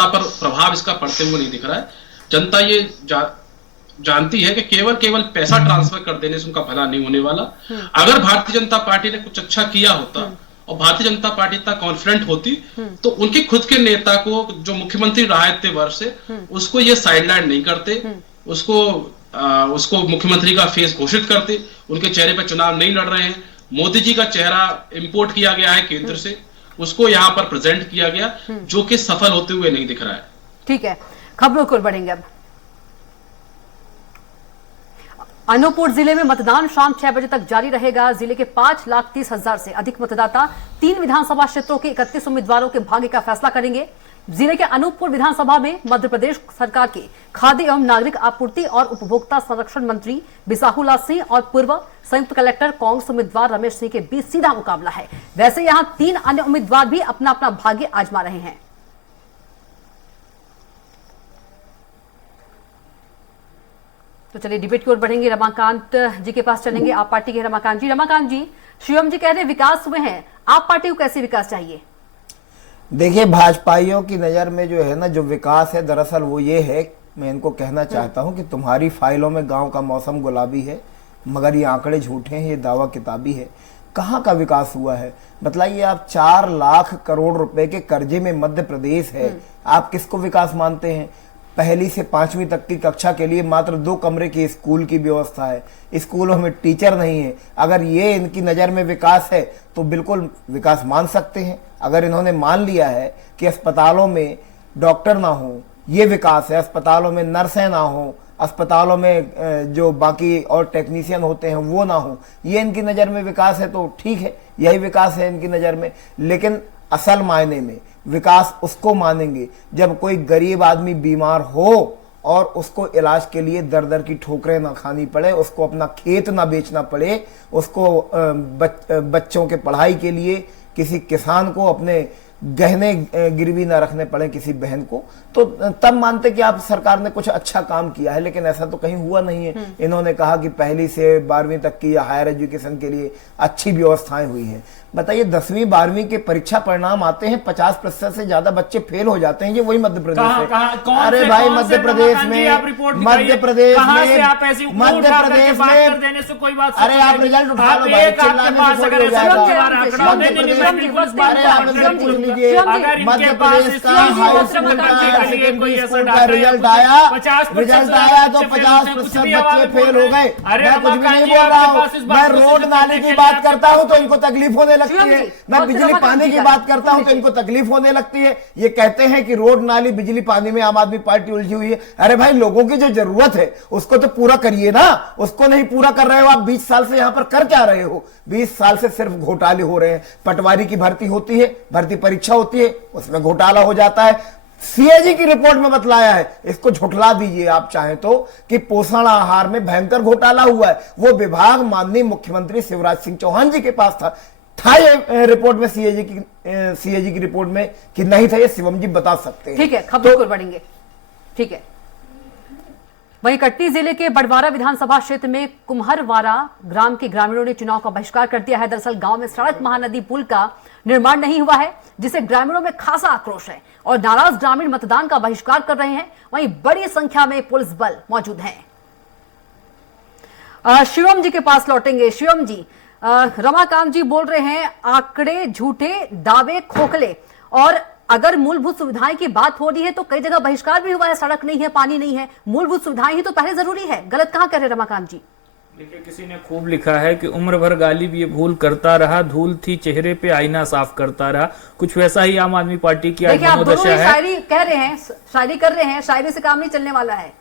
पर प्रभाव इसका पड़ते हुए नहीं दिख रहा है। जनता ये जानती है कि केवल पैसा ट्रांसफर कर देने से उनका भला नहीं होने वाला। अगर भारतीय जनता पार्टी ने कुछ अच्छा किया होता और भारतीय जनता पार्टी इतना कॉन्फिडेंट होती, तो उनके खुद के नेता को, जो मुख्यमंत्री रहा है इतने वर्ष से, उसको ये साइडलाइन नहीं करते, उसको मुख्यमंत्री का फेस घोषित करते। उनके चेहरे पर चुनाव नहीं लड़ रहे हैं। मोदी जी का चेहरा इंपोर्ट किया गया है केंद्र से, उसको यहां पर प्रेजेंट किया गया, जो कि सफल होते हुए नहीं दिख रहा है। ठीक है, खबरों को बढ़ेंगे अब। अनूपपुर जिले में मतदान शाम 6 बजे तक जारी रहेगा। जिले के 5,30,000 से अधिक मतदाता 3 विधानसभा क्षेत्रों के 31 उम्मीदवारों के भाग्य का फैसला करेंगे। जिले के अनूपपुर विधानसभा में मध्य प्रदेश सरकार के खाद्य एवं नागरिक आपूर्ति और उपभोक्ता संरक्षण मंत्री बिसाहुलाल सिंह और पूर्व संयुक्त कलेक्टर कांग्रेस उम्मीदवार रमेश सिंह के बीच सीधा मुकाबला है। वैसे यहां 3 अन्य उम्मीदवार भी अपना अपना भाग्य आजमा रहे हैं। तो चलिए डिबेट की ओर बढ़ेंगे। रमाकांत जी के पास चलेंगे, आप पार्टी के रमाकांत जी। रमाकांत जी, शिवम जी कह रहे विकास हुए हैं, आप पार्टी को कैसे विकास चाहिए? देखिए, भाजपाइयों की नजर में जो है ना, जो विकास है दरअसल वो ये है, मैं इनको कहना चाहता हूं कि तुम्हारी फाइलों में गांव का मौसम गुलाबी है, मगर ये आंकड़े झूठे हैं, ये दावा किताबी है। कहां का विकास हुआ है बताइए आप? 4 लाख करोड़ रुपए के कर्जे में मध्य प्रदेश है, आप किसको विकास मानते हैं? 1ली से 5वीं तक की कक्षा के लिए मात्र 2 कमरे के स्कूल की व्यवस्था है, स्कूलों में टीचर नहीं है। अगर ये इनकी नजर में विकास है तो बिल्कुल विकास मान सकते हैं। अगर इन्होंने मान लिया है कि अस्पतालों में डॉक्टर ना हो, ये विकास है, अस्पतालों में नर्सें ना हो, अस्पतालों में जो बाकी और टेक्नीशियन होते हैं वो ना हो, ये इनकी नज़र में विकास है, तो ठीक है, यही विकास है इनकी नज़र में। लेकिन असल मायने में विकास उसको मानेंगे जब कोई गरीब आदमी बीमार हो और उसको इलाज के लिए दर दर की ठोकरें ना खानी पड़े, उसको अपना खेत ना बेचना पड़े, उसको बच्चों के पढ़ाई के लिए किसी किसान को अपने गहने गिरवी ना रखने पड़े किसी बहन को, तो तब मानते कि आप सरकार ने कुछ अच्छा काम किया है। लेकिन ऐसा तो कहीं हुआ नहीं है। इन्होंने कहा कि 1ली से 12वीं तक की या हायर एजुकेशन के लिए अच्छी व्यवस्थाएं हुई हैं। बताइए, 10वीं 12वीं के परीक्षा परिणाम आते हैं, 50% से ज्यादा बच्चे फेल हो जाते हैं। ये वही मध्य प्रदेश है। अरे भाई, मध्य प्रदेश में अरे आप रिजल्ट उठा लो भाई, चिल्लाने से थोड़ी हो जाएगा। मध्य प्रदेश का हाई स्कूल का सेकेंडरी स्कूल का रिजल्ट आया तो 50% बच्चे फेल हो गए। मैं कुछ भी नहीं बोल रहा हूँ। मैं रोड नाली की बात करता हूँ तो इनको तकलीफ होने लगती है, मैं बिजली पानी की बात करता हूँ तो इनको तकलीफ होने लगती है। ये कहते हैं कि रोड नाली बिजली पानी में आम आदमी पार्टी उलझी हुई है। अरे भाई, लोगों की जो जरूरत है उसको तो पूरा करिए ना, उसको नहीं पूरा कर रहे हो आप। 20 साल से यहां पर कर क्या रहे हो? 20 साल से सिर्फ घोटाले हो रहे हैं। पटवारी की भर्ती होती है, भर्ती परीक्षा होती है, उसमें घोटाला हो जाता है। सीएजी की रिपोर्ट में बतलाया है, इसको झुठला दीजिए आप चाहें तो, कि पोषण आहार में भयंकर घोटाला हुआ है। वो विभाग माननीय मुख्यमंत्री शिवराज सिंह चौहान जी के पास था ये रिपोर्ट में, सीएजी की रिपोर्ट में कि नहीं था, ये शिवम जी बता सकते हैं। ठीक है, खबरों को बढ़ेंगे। ठीक है, वहीं कटनी जिले के बड़वारा विधानसभा क्षेत्र में कुम्हरवारा ग्राम के ग्रामीणों ने चुनाव का बहिष्कार कर दिया है। दरअसल गांव में सड़क महानदी पुल का निर्माण नहीं हुआ है, जिसे ग्रामीणों में खासा आक्रोश है और नाराज ग्रामीण मतदान का बहिष्कार कर रहे हैं। वहीं बड़ी संख्या में पुलिस बल मौजूद है। शिवम जी के पास लौटेंगे। शिवम जी, रमाकांत जी बोल रहे हैं आंकड़े झूठे, दावे खोखले, और अगर मूलभूत सुविधाएं की बात हो रही है तो कई जगह बहिष्कार भी हुआ है। सड़क नहीं है, पानी नहीं है, मूलभूत सुविधाएं ही तो पहले जरूरी है। गलत कहां कह रहे रमाकांत जी? देखिए, किसी ने खूब लिखा है कि उम्र भर गालिब ये भूल करता रहा, धूल थी चेहरे पे आईना साफ करता रहा। कुछ वैसा ही आम आदमी पार्टी की आज मनोदशा है। शायरी कह रहे हैं, शायरी कर रहे हैं, शायरी से काम नहीं चलने वाला है।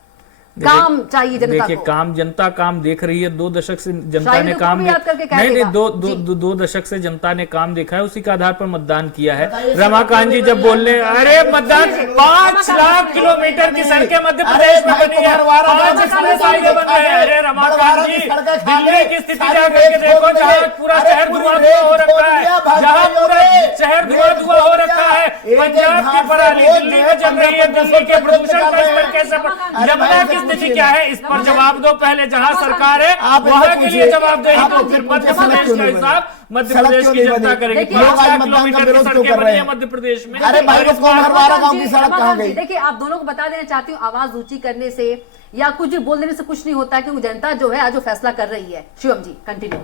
काम चाहिए जनता देखिए, को। काम जनता काम देख रही है। 2 दशक से जनता ने काम नहीं, दो दशक से जनता ने काम देखा है, उसी के आधार पर मतदान किया है। रमाकांत जी जब बोल रहे, अरे मतदान 5 लाख किलोमीटर की सड़कें मध्य प्रदेश में बनी है, 5 एक्सप्रेस बन रहे हैं। अरे रमाकांत जी, दिल्ली की स्थिति जाकर के देखो, जहाँ पूरा शहर धुआं हो रखा है, जहाँ पूरा शहर धुआं हो रखा है। पंजाब की पराली दिल्ली में जम रही है, दिल्ली के प्रदूषण का स्तर कैसे, यमुना की स्थिति क्या है, इस पर जवाब दो पहले। जहां सरकार है वहां के लिए जवाब दो, तो फिर मध्य प्रदेश का हिसाब मध्य प्रदेश की जनता करेगी। 5 लाख किलोमीटर की सड़कें बनी है मध्य प्रदेश में। अरे भाई, गांव की सड़क कहां गई? देखिए, आप दोनों को बता देना चाहती हूँ, आवाज ऊंची करने से या कुछ भी बोल देने से कुछ नहीं होता है, क्योंकि जनता जो है आज जो फैसला कर रही है। शिवम जी कंटिन्यू।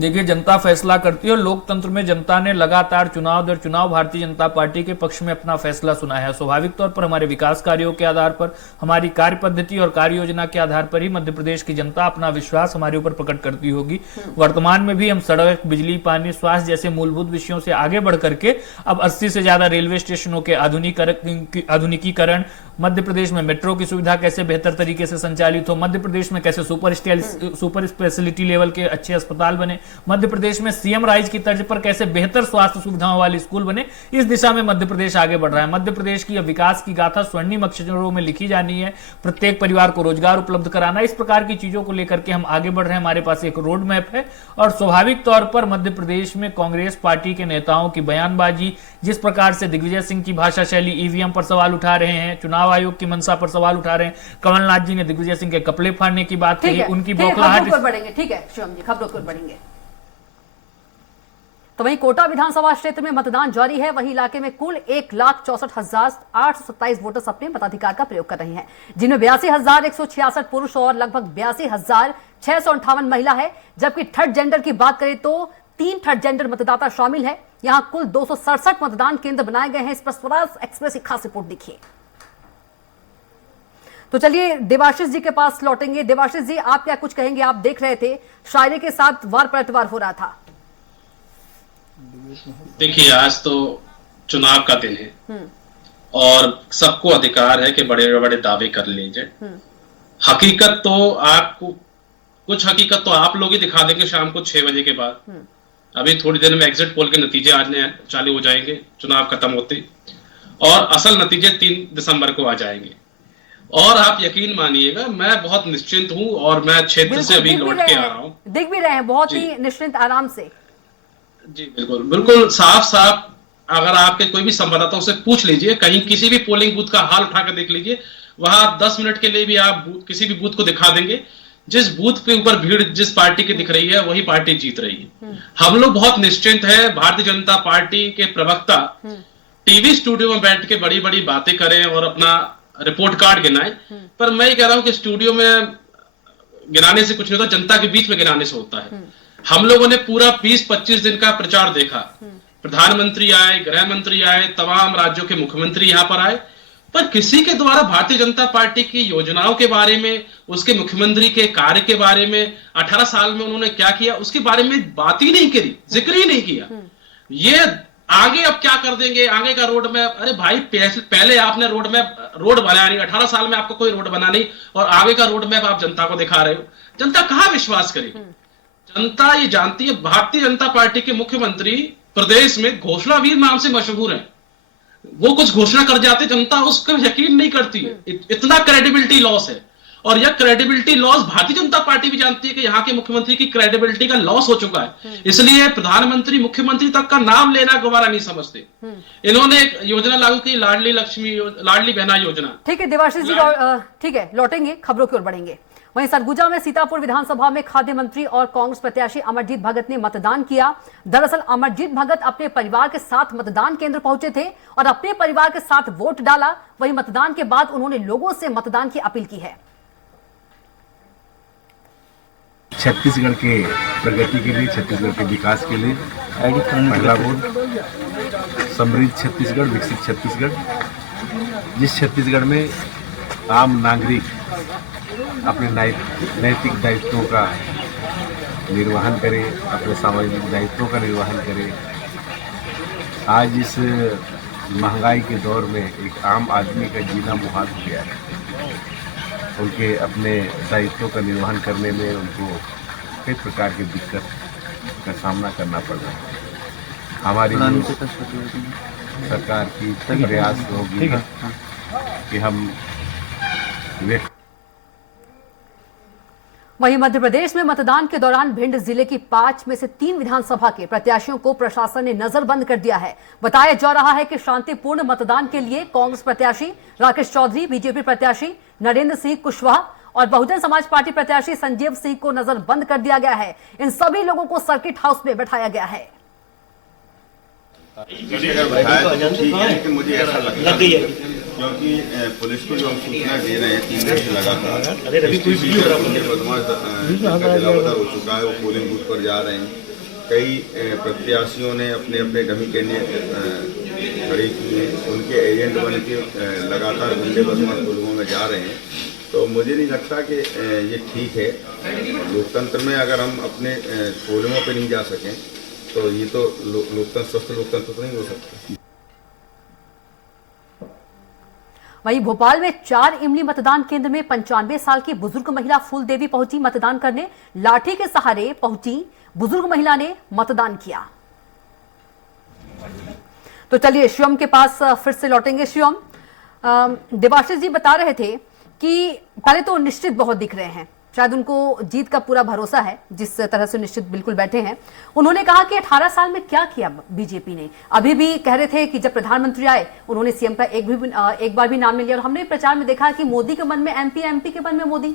देखिए, जनता फैसला करती है और लोकतंत्र में जनता ने लगातार चुनाव दर चुनाव भारतीय जनता पार्टी के पक्ष में अपना फैसला सुनाया है। स्वाभाविक तौर पर हमारे विकास कार्यों के आधार पर, हमारी कार्य पद्धति और कार्य योजना के आधार पर ही मध्य प्रदेश की जनता अपना विश्वास हमारे ऊपर प्रकट करती होगी। वर्तमान में भी हम सड़क, बिजली, पानी, स्वास्थ्य जैसे मूलभूत विषयों से आगे बढ़ करके अब 80 से ज्यादा रेलवे स्टेशनों के आधुनिकीकरण, मध्य प्रदेश में मेट्रो की सुविधा कैसे बेहतर तरीके से संचालित हो, मध्य प्रदेश में कैसे सुपर स्पेशलिटी लेवल के अच्छे अस्पताल बने, मध्य प्रदेश में सीएम राइज की तर्ज पर कैसे बेहतर स्वास्थ्य सुविधाओं वाले स्कूल बने, इस दिशा में मध्य प्रदेश आगे बढ़ रहा है। मध्य प्रदेश की विकास की गाथा स्वर्णिम अक्षरों में लिखी जानी है। प्रत्येक परिवार को रोजगार उपलब्ध कराना, इस प्रकार की चीजों को लेकर के हम आगे बढ़ रहे हैं। हमारे पास एक रोड मैप है और स्वाभाविक तौर पर मध्य प्रदेश में कांग्रेस पार्टी के नेताओं की बयानबाजी, जिस प्रकार से दिग्विजय सिंह की भाषा शैली ईवीएम पर सवाल उठा रहे हैं, चुनाव आयोग की मंशा पर सवाल उठा रहे हैं, कमलनाथ जी ने दिग्विजय सिंह के कपड़े फाड़ने की बात कही, उनकी बौखलाहट। ठीक है शिवम जी, खबरों पर बढ़ेंगे। तो वहीं कोटा विधानसभा क्षेत्र में मतदान जारी है। वहीं इलाके में कुल 1,64,827 वोटर्स अपने मताधिकार का प्रयोग कर रहे हैं, जिनमें 82,166 पुरुष और लगभग 82,658 महिला है। जबकि थर्ड जेंडर की बात करें तो 3 थर्ड जेंडर मतदाता शामिल है। यहां कुल 267 मतदान केंद्र बनाए गए हैं। इस पर स्वराज एक्सप्रेस की खास रिपोर्ट देखिए। तो चलिए देवाशीष जी के पास लौटेंगे। देवाशीष जी, आप क्या कुछ कहेंगे? आप देख रहे थे शायरी के साथ वार पलटवार हो रहा था। देखिए, आज तो चुनाव का दिन है और सबको अधिकार है कि बड़े बड़े दावे कर लीजिए। हकीकत तो आपको, कुछ हकीकत तो आप लोग ही दिखा देंगे शाम को 6 बजे के बाद। अभी थोड़ी देर में एग्जिट पोल के नतीजे आज चालू हो जाएंगे चुनाव खत्म होते, और असल नतीजे 3 दिसंबर को आ जाएंगे। और आप यकीन मानिएगा, मैं बहुत निश्चिंत हूं और मैं क्षेत्र से अभी लौट के आ रहा हूं। दिख भी रहे हैं बहुत ही निश्चिंत, आराम से। जी बिल्कुल बिल्कुल, साफ साफ। अगर आपके कोई भी संवाददाताओं से पूछ लीजिए, कहीं किसी भी पोलिंग बूथ का हाल उठाकर देख लीजिए, वहां 10 मिनट के लिए भी आप किसी भी बूथ को दिखा देंगे, जिस बूथ के ऊपर भीड़ जिस पार्टी की दिख रही है वही पार्टी जीत रही है। हम लोग बहुत निश्चिंत है। भारतीय जनता पार्टी के प्रवक्ता टीवी स्टूडियो में बैठ के बड़ी बड़ी बातें करें और अपना रिपोर्ट कार्ड गिनाएं, पर मैं ये कह रहा हूं कि स्टूडियो में गिनाने से कुछ नहीं होता, जनता के बीच में गिनाने से होता है। हम लोगों ने पूरा 20-25 दिन का प्रचार देखा। प्रधानमंत्री आए, गृह मंत्री आए, तमाम राज्यों के मुख्यमंत्री यहां पर आए, पर किसी के द्वारा भारतीय जनता पार्टी की योजनाओं के बारे में, उसके मुख्यमंत्री के कार्य के बारे में, 18 साल में उन्होंने क्या किया उसके बारे में बात ही नहीं करी, जिक्र ही नहीं किया। ये आगे अब क्या कर देंगे, आगे का रोड मैप। अरे भाई, पहले आपने रोड बनाया नहीं, 18 साल में आपको कोई रोड बना नहीं, और आगे का रोड मैप आप जनता को दिखा रहे हो। जनता कहां विश्वास करेगी? जनता ये जानती है, भारतीय जनता पार्टी के मुख्यमंत्री प्रदेश में घोषणावीर नाम से मशहूर है। वो कुछ घोषणा कर जाते, जनता उसका यकीन नहीं करती है। इतना क्रेडिबिलिटी लॉस है। और यह credibility loss Bharatiya Janata party भी जानती है कि यहाँ के मुख्यमंत्री की क्रेडिबिलिटी का लॉस हो चुका है। इसलिए प्रधानमंत्री मुख्यमंत्री तक का नाम लेना गवारा नहीं समझते। इन्होंने एक योजना लागू की, लाडली बहना योजना। ठीक है देवाशीष जी, ठीक है, लौटेंगे, खबरों की ओर बढ़ेंगे। वहीं सरगुजा में सीतापुर विधानसभा में खाद्य मंत्री और कांग्रेस प्रत्याशी अमरजीत भगत ने मतदान किया। दरअसल अमरजीत भगत अपने परिवार के साथ मतदान केंद्र पहुंचे थे और अपने परिवार के साथ वोट डाला। वहीं मतदान के बाद उन्होंने लोगों से मतदान की अपील की है। छत्तीसगढ़ के प्रगति के लिए, छत्तीसगढ़ के विकास के लिए पहला वोट, समृद्ध छत्तीसगढ़, विकसित छत्तीसगढ़, जिस छत्तीसगढ़ में आम नागरिक अपने नैतिक दायित्वों का निर्वहन करे, अपने सामाजिक दायित्वों का निर्वहन करे। आज इस महंगाई के दौर में एक आम आदमी का जीना मुहाल हो गया है। उनके अपने दायित्वों का निर्वहन करने में उनको कई प्रकार की दिक्कत का सामना करना पड़ रहा है। हमारी सरकार की प्रयास होगी कि हम वहीं मध्य प्रदेश में मतदान के दौरान भिंड जिले की 5 में से 3 विधानसभा के प्रत्याशियों को प्रशासन ने नजरबंद कर दिया है। बताया जा रहा है कि शांतिपूर्ण मतदान के लिए कांग्रेस प्रत्याशी राकेश चौधरी, बीजेपी प्रत्याशी नरेंद्र सिंह कुशवाहा और बहुजन समाज पार्टी प्रत्याशी संजीव सिंह को नजरबंद कर दिया गया है। इन सभी लोगों को सर्किट हाउस में बैठाया गया है। अगर बताया तो ठीक है, लेकिन मुझे ऐसा लगता है क्योंकि पुलिस को जो हम सूचना दे रहे हैं 3 दिन से लगातार बदमाश जलावदार हो चुका है, वो पोलिंग बूथ पर जा रहे हैं। कई प्रत्याशियों ने अपने अपने डमी कैंडिडेट खड़े किए, उनके एजेंट बन के लगातार गुंडे बदमाश पुलियों में जा रहे हैं। तो मुझे नहीं लगता कि ये ठीक है। लोकतंत्र में अगर हम अपने पोलियों पर नहीं जा सकें तो ये तो लोकतंत्र, स्वस्थ लोकतंत्र तो नहीं हो सकता। वहीं भोपाल में 4 इमली मतदान केंद्र में 95 साल की बुजुर्ग महिला फूल देवी पहुंची मतदान करने। लाठी के सहारे पहुंची बुजुर्ग महिला ने मतदान किया। तो चलिए शिवम के पास फिर से लौटेंगे। शिवम, देवाशीष जी बता रहे थे कि पहले तो निश्चित बहुत दिख रहे हैं, शायद उनको जीत का पूरा भरोसा है, जिस तरह से निश्चित बिल्कुल बैठे हैं। उन्होंने कहा कि 18 साल में क्या किया बीजेपी ने। अभी भी कह रहे थे कि जब प्रधानमंत्री आए उन्होंने सीएम का एक बार भी नाम नहीं लिया। और हमने प्रचार में देखा कि मोदी के मन में एमपी, एमपी के मन में मोदी।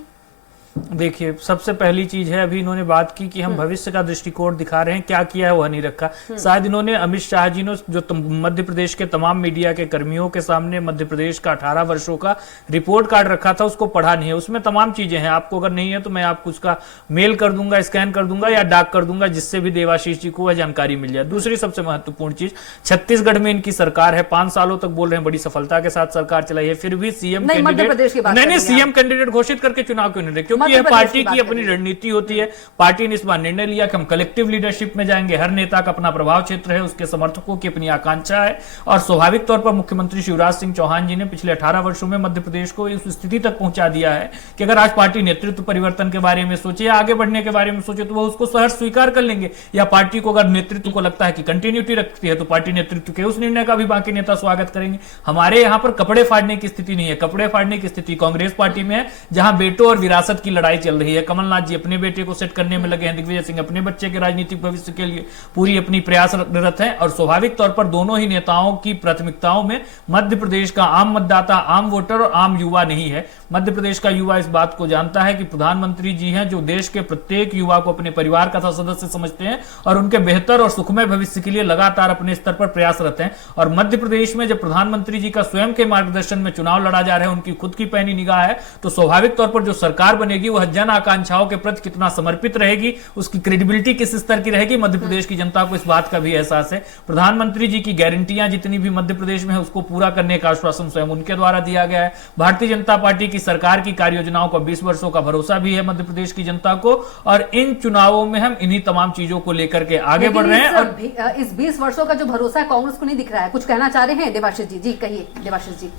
देखिए, सबसे पहली चीज है, अभी इन्होंने बात की कि हम भविष्य का दृष्टिकोण दिखा रहे हैं, क्या किया है वह नहीं रखा। शायद इन्होंने अमित शाह जी ने जो मध्य प्रदेश के तमाम मीडिया के कर्मियों के सामने मध्य प्रदेश का 18 वर्षों का रिपोर्ट कार्ड रखा था, उसको पढ़ा नहीं है। उसमें तमाम चीजें हैं, आपको अगर नहीं है तो मैं आपको उसका मेल कर दूंगा, स्कैन कर दूंगा या डाक कर दूंगा, जिससे भी देवाशीष जी को वह जानकारी मिल जाए। दूसरी सबसे महत्वपूर्ण चीज, छत्तीसगढ़ में इनकी सरकार है, 5 सालों तक बोल रहे हैं बड़ी सफलता के साथ सरकार चलाई है, फिर भी सीएम कैंडिडेट सीएम कैंडिडेट घोषित करके चुनाव क्यों नहीं रहे? क्योंकि यह पार्टी की अपनी रणनीति होती है। पार्टी ने इस बार निर्णय लिया कि हम कलेक्टिव लीडरशिप में जाएंगे। हर नेता का अपना प्रभाव क्षेत्र है, उसके समर्थकों की अपनी आकांक्षा है। और स्वाभाविक तौर पर मुख्यमंत्री शिवराज सिंह चौहान जी ने पिछले 18 वर्षों में मध्य प्रदेश को इस स्थिति तक पहुंचा दिया है कि अगर आज पार्टी नेतृत्व परिवर्तन के बारे में सोचे या आगे बढ़ने के बारे में सोचे तो वो उसको सहर्ष स्वीकार कर लेंगे। या पार्टी को अगर नेतृत्व को लगता है कि कंटिन्यूटी रखती है तो पार्टी नेतृत्व के उस निर्णय का भी बाकी नेता स्वागत करेंगे। हमारे यहाँ पर कपड़े फाड़ने की स्थिति नहीं है। कपड़े फाड़ने की स्थिति कांग्रेस पार्टी में है, जहां बेटों और विरासत की लड़ाई चल रही है। कमलनाथ जी अपने बेटे को सेट करने में लगे हैं, दिग्विजय सिंह अपने बच्चे के राजनीतिक भविष्य के लिए पूरी अपनी प्रयासरत हैं। और स्वाभाविक तौर पर दोनों ही नेताओं की प्राथमिकताओं में मध्य प्रदेश का आम मतदाता, आम वोटर और आम युवा नहीं है। मध्य प्रदेश का युवा इस बात को जानता है कि प्रधानमंत्री जी हैं जो देश के प्रत्येक युवा को अपने परिवार का सदस्य समझते हैं और उनके बेहतर और सुखमय भविष्य के लिए लगातार अपने स्तर पर प्रयासरत हैं। और मध्य प्रदेश में जब प्रधानमंत्री जी का स्वयं के मार्गदर्शन में चुनाव लड़ा जा रहा है, उनकी खुद की पैनी निगाह है, तो स्वाभाविक तौर पर जो सरकार बनेगी वह जन आकांक्षाओं के प्रति कितना समर्पित रहेगी, उसकी क्रेडिबिलिटी किस स्तर की रहेगी, मध्य प्रदेश की जनता को इस बात का भी एहसास है। प्रधानमंत्री जी की गारंटियां जितनी भी मध्य प्रदेश में है उसको पूरा करने का आश्वासन स्वयं उनके द्वारा दिया गया है। भारतीय जनता पार्टी की सरकार की कार्य योजनाओं का 20 वर्षों का भरोसा भी है मध्य प्रदेश की जनता को। और इन चुनावों में हम इन्हीं तमाम चीजों को लेकर के आगे बढ़ रहे हैं। और इस 20 वर्षों का जो भरोसा है कांग्रेस को नहीं दिख रहा है। कुछ कहना चाह रहे हैं देवाशीष जी? जी कहिए देवाशीष जी।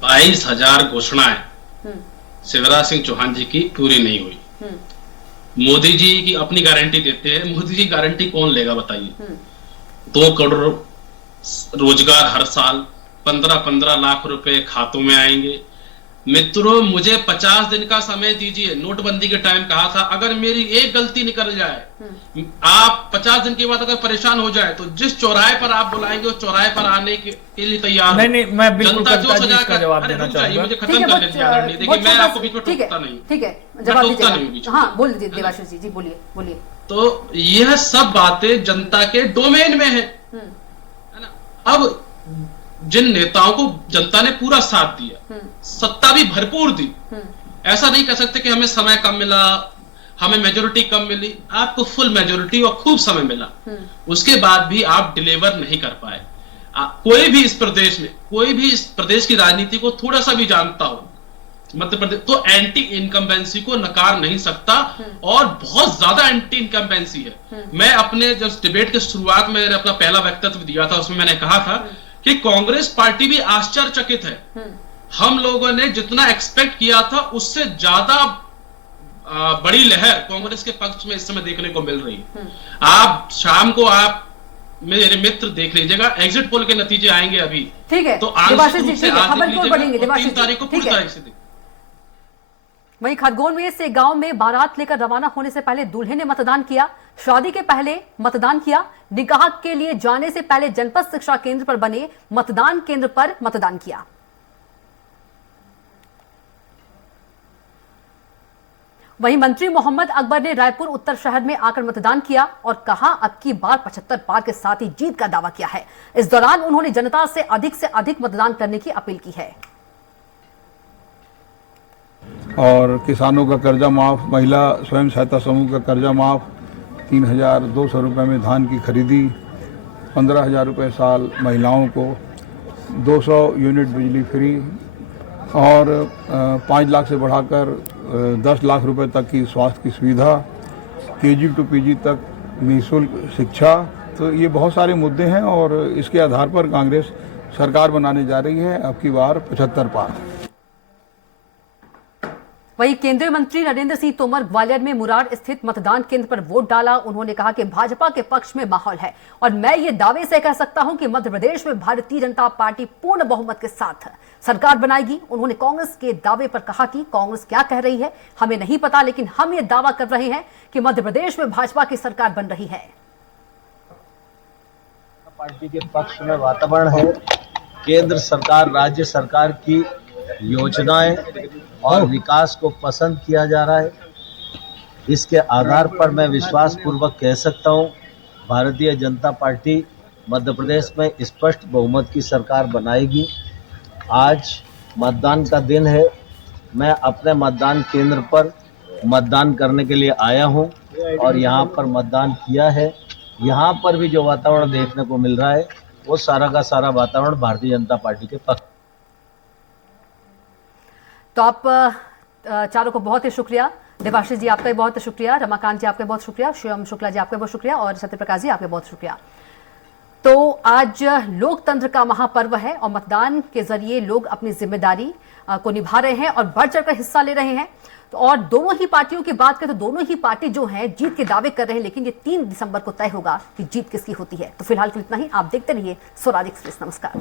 22,000 घोषणाएं शिवराज सिंह चौहान जी की पूरी नहीं हुई। मोदी जी की अपनी गारंटी देते हैं, मोदी जी गारंटी कौन लेगा बताइए? 2 करोड़ रोजगार हर साल, 15-15 लाख रुपए खातों में आएंगे, मित्रों, मुझे 50 दिन का समय दीजिए। नोटबंदी के टाइम कहा था अगर मेरी एक गलती निकल जाए, आप 50 दिन के बाद अगर परेशान हो जाए तो जिस चौराहे पर आप बुलाएंगे उस चौराहे पर आने के लिए तैयार। नहीं, मैं बिल्कुल जनता जो सजा इसका जवाब देना चाहूंगा। मुझे खत्म कर लीजिए। देखिए, मैं आपको बीच में टोकता नहीं। ठीक है, जवाब दीजिए। हाँ, बोल दीजिए देवाशीष जी, बोलिए। तो यह सब बातें जनता के डोमेन में है ना। अब जिन नेताओं को जनता ने पूरा साथ दिया, सत्ता भी भरपूर दी, ऐसा नहीं कह सकते कि हमें समय कम मिला, हमें मेजोरिटी कम मिली। आपको फुल मेजोरिटी और खूब समय मिला, उसके बाद भी आप डिलीवर नहीं कर पाए। कोई भी इस प्रदेश में, कोई भी इस प्रदेश की राजनीति को थोड़ा सा भी जानता हो, मध्य प्रदेश तो एंटी इनकम्बेंसी को नकार नहीं सकता, और बहुत ज्यादा एंटी इनकम्बेंसी है। मैं अपने जब डिबेट के शुरुआत में मैंने अपना पहला वक्तव्य दिया था, उसमें मैंने कहा था कि कांग्रेस पार्टी भी आश्चर्यचकित है। हम लोगों ने जितना एक्सपेक्ट किया था उससे ज्यादा बड़ी लहर कांग्रेस के पक्ष में इस समय देखने को मिल रही है। आप शाम को आप मेरे मित्र देख लीजिएगा, एग्जिट पोल के नतीजे आएंगे अभी। ठीक है, तो देवाशीष जी, ठीक है, खबर को बढ़ेंगे देवाशीष जी, 3 तारीख को पूरी तरह से देखें। वहीं खरगोन में से गांव में बारात लेकर रवाना होने से पहले दूल्हे ने मतदान किया, शादी के पहले मतदान किया, निकाह के लिए जाने से पहले जनपद शिक्षा केंद्र पर बने मतदान केंद्र पर मतदान किया। वहीं मंत्री मोहम्मद अकबर ने रायपुर उत्तर शहर में आकर मतदान किया और कहा अब की बार 75 पार के साथ ही जीत का दावा किया है। इस दौरान उन्होंने जनता से अधिक मतदान करने की अपील की है। और किसानों का कर्जा माफ, महिला स्वयं सहायता समूह का कर्जा माफ, 3,200 रुपये में धान की खरीदी, 15,000 रुपये साल महिलाओं को, 200 यूनिट बिजली फ्री और 5 लाख से बढ़ाकर 10 लाख रुपए तक की स्वास्थ्य की सुविधा, KG to PG तक निःशुल्क शिक्षा। तो ये बहुत सारे मुद्दे हैं और इसके आधार पर कांग्रेस सरकार बनाने जा रही है, अब की बार 75 पार। वहीं केंद्रीय मंत्री नरेंद्र सिंह तोमर ग्वालियर में मुरार स्थित मतदान केंद्र पर वोट डाला। उन्होंने कहा कि भाजपा के पक्ष में माहौल है और मैं ये दावे से कह सकता हूं कि मध्य प्रदेश में भारतीय जनता पार्टी पूर्ण बहुमत के साथ सरकार बनाएगी। उन्होंने कांग्रेस के दावे पर कहा कि कांग्रेस क्या कह रही है हमें नहीं पता, लेकिन हम ये दावा कर रहे हैं कि मध्य प्रदेश में भाजपा की सरकार बन रही है। पार्टी के पक्ष में वातावरण है। केंद्र सरकार, राज्य सरकार की योजनाएं और विकास को पसंद किया जा रहा है। इसके आधार पर मैं विश्वास पूर्वक कह सकता हूं भारतीय जनता पार्टी मध्य प्रदेश में स्पष्ट बहुमत की सरकार बनाएगी। आज मतदान का दिन है। मैं अपने मतदान केंद्र पर मतदान करने के लिए आया हूं और यहां पर मतदान किया है। यहां पर भी जो वातावरण देखने को मिल रहा है वो सारा का सारा वातावरण भारतीय जनता पार्टी के पक्ष। तो आप चारों को बहुत ही शुक्रिया। देवाशीष जी आपका भी बहुत शुक्रिया, रमाकांत जी आपका बहुत शुक्रिया, शिवम शुक्ला जी आपका बहुत शुक्रिया और सत्यप्रकाश जी आपका बहुत शुक्रिया। तो आज लोकतंत्र का महापर्व है और मतदान के जरिए लोग अपनी जिम्मेदारी को निभा रहे हैं और बढ़ चढ़कर हिस्सा ले रहे हैं। तो और दोनों ही पार्टियों की बात करें तो दोनों ही पार्टी जो है जीत के दावे कर रहे हैं, लेकिन ये 3 दिसंबर को तय होगा कि जीत किसकी होती है। तो फिलहाल के इतना ही। आप देखते रहिए स्वराज एक्सप्रेस। नमस्कार।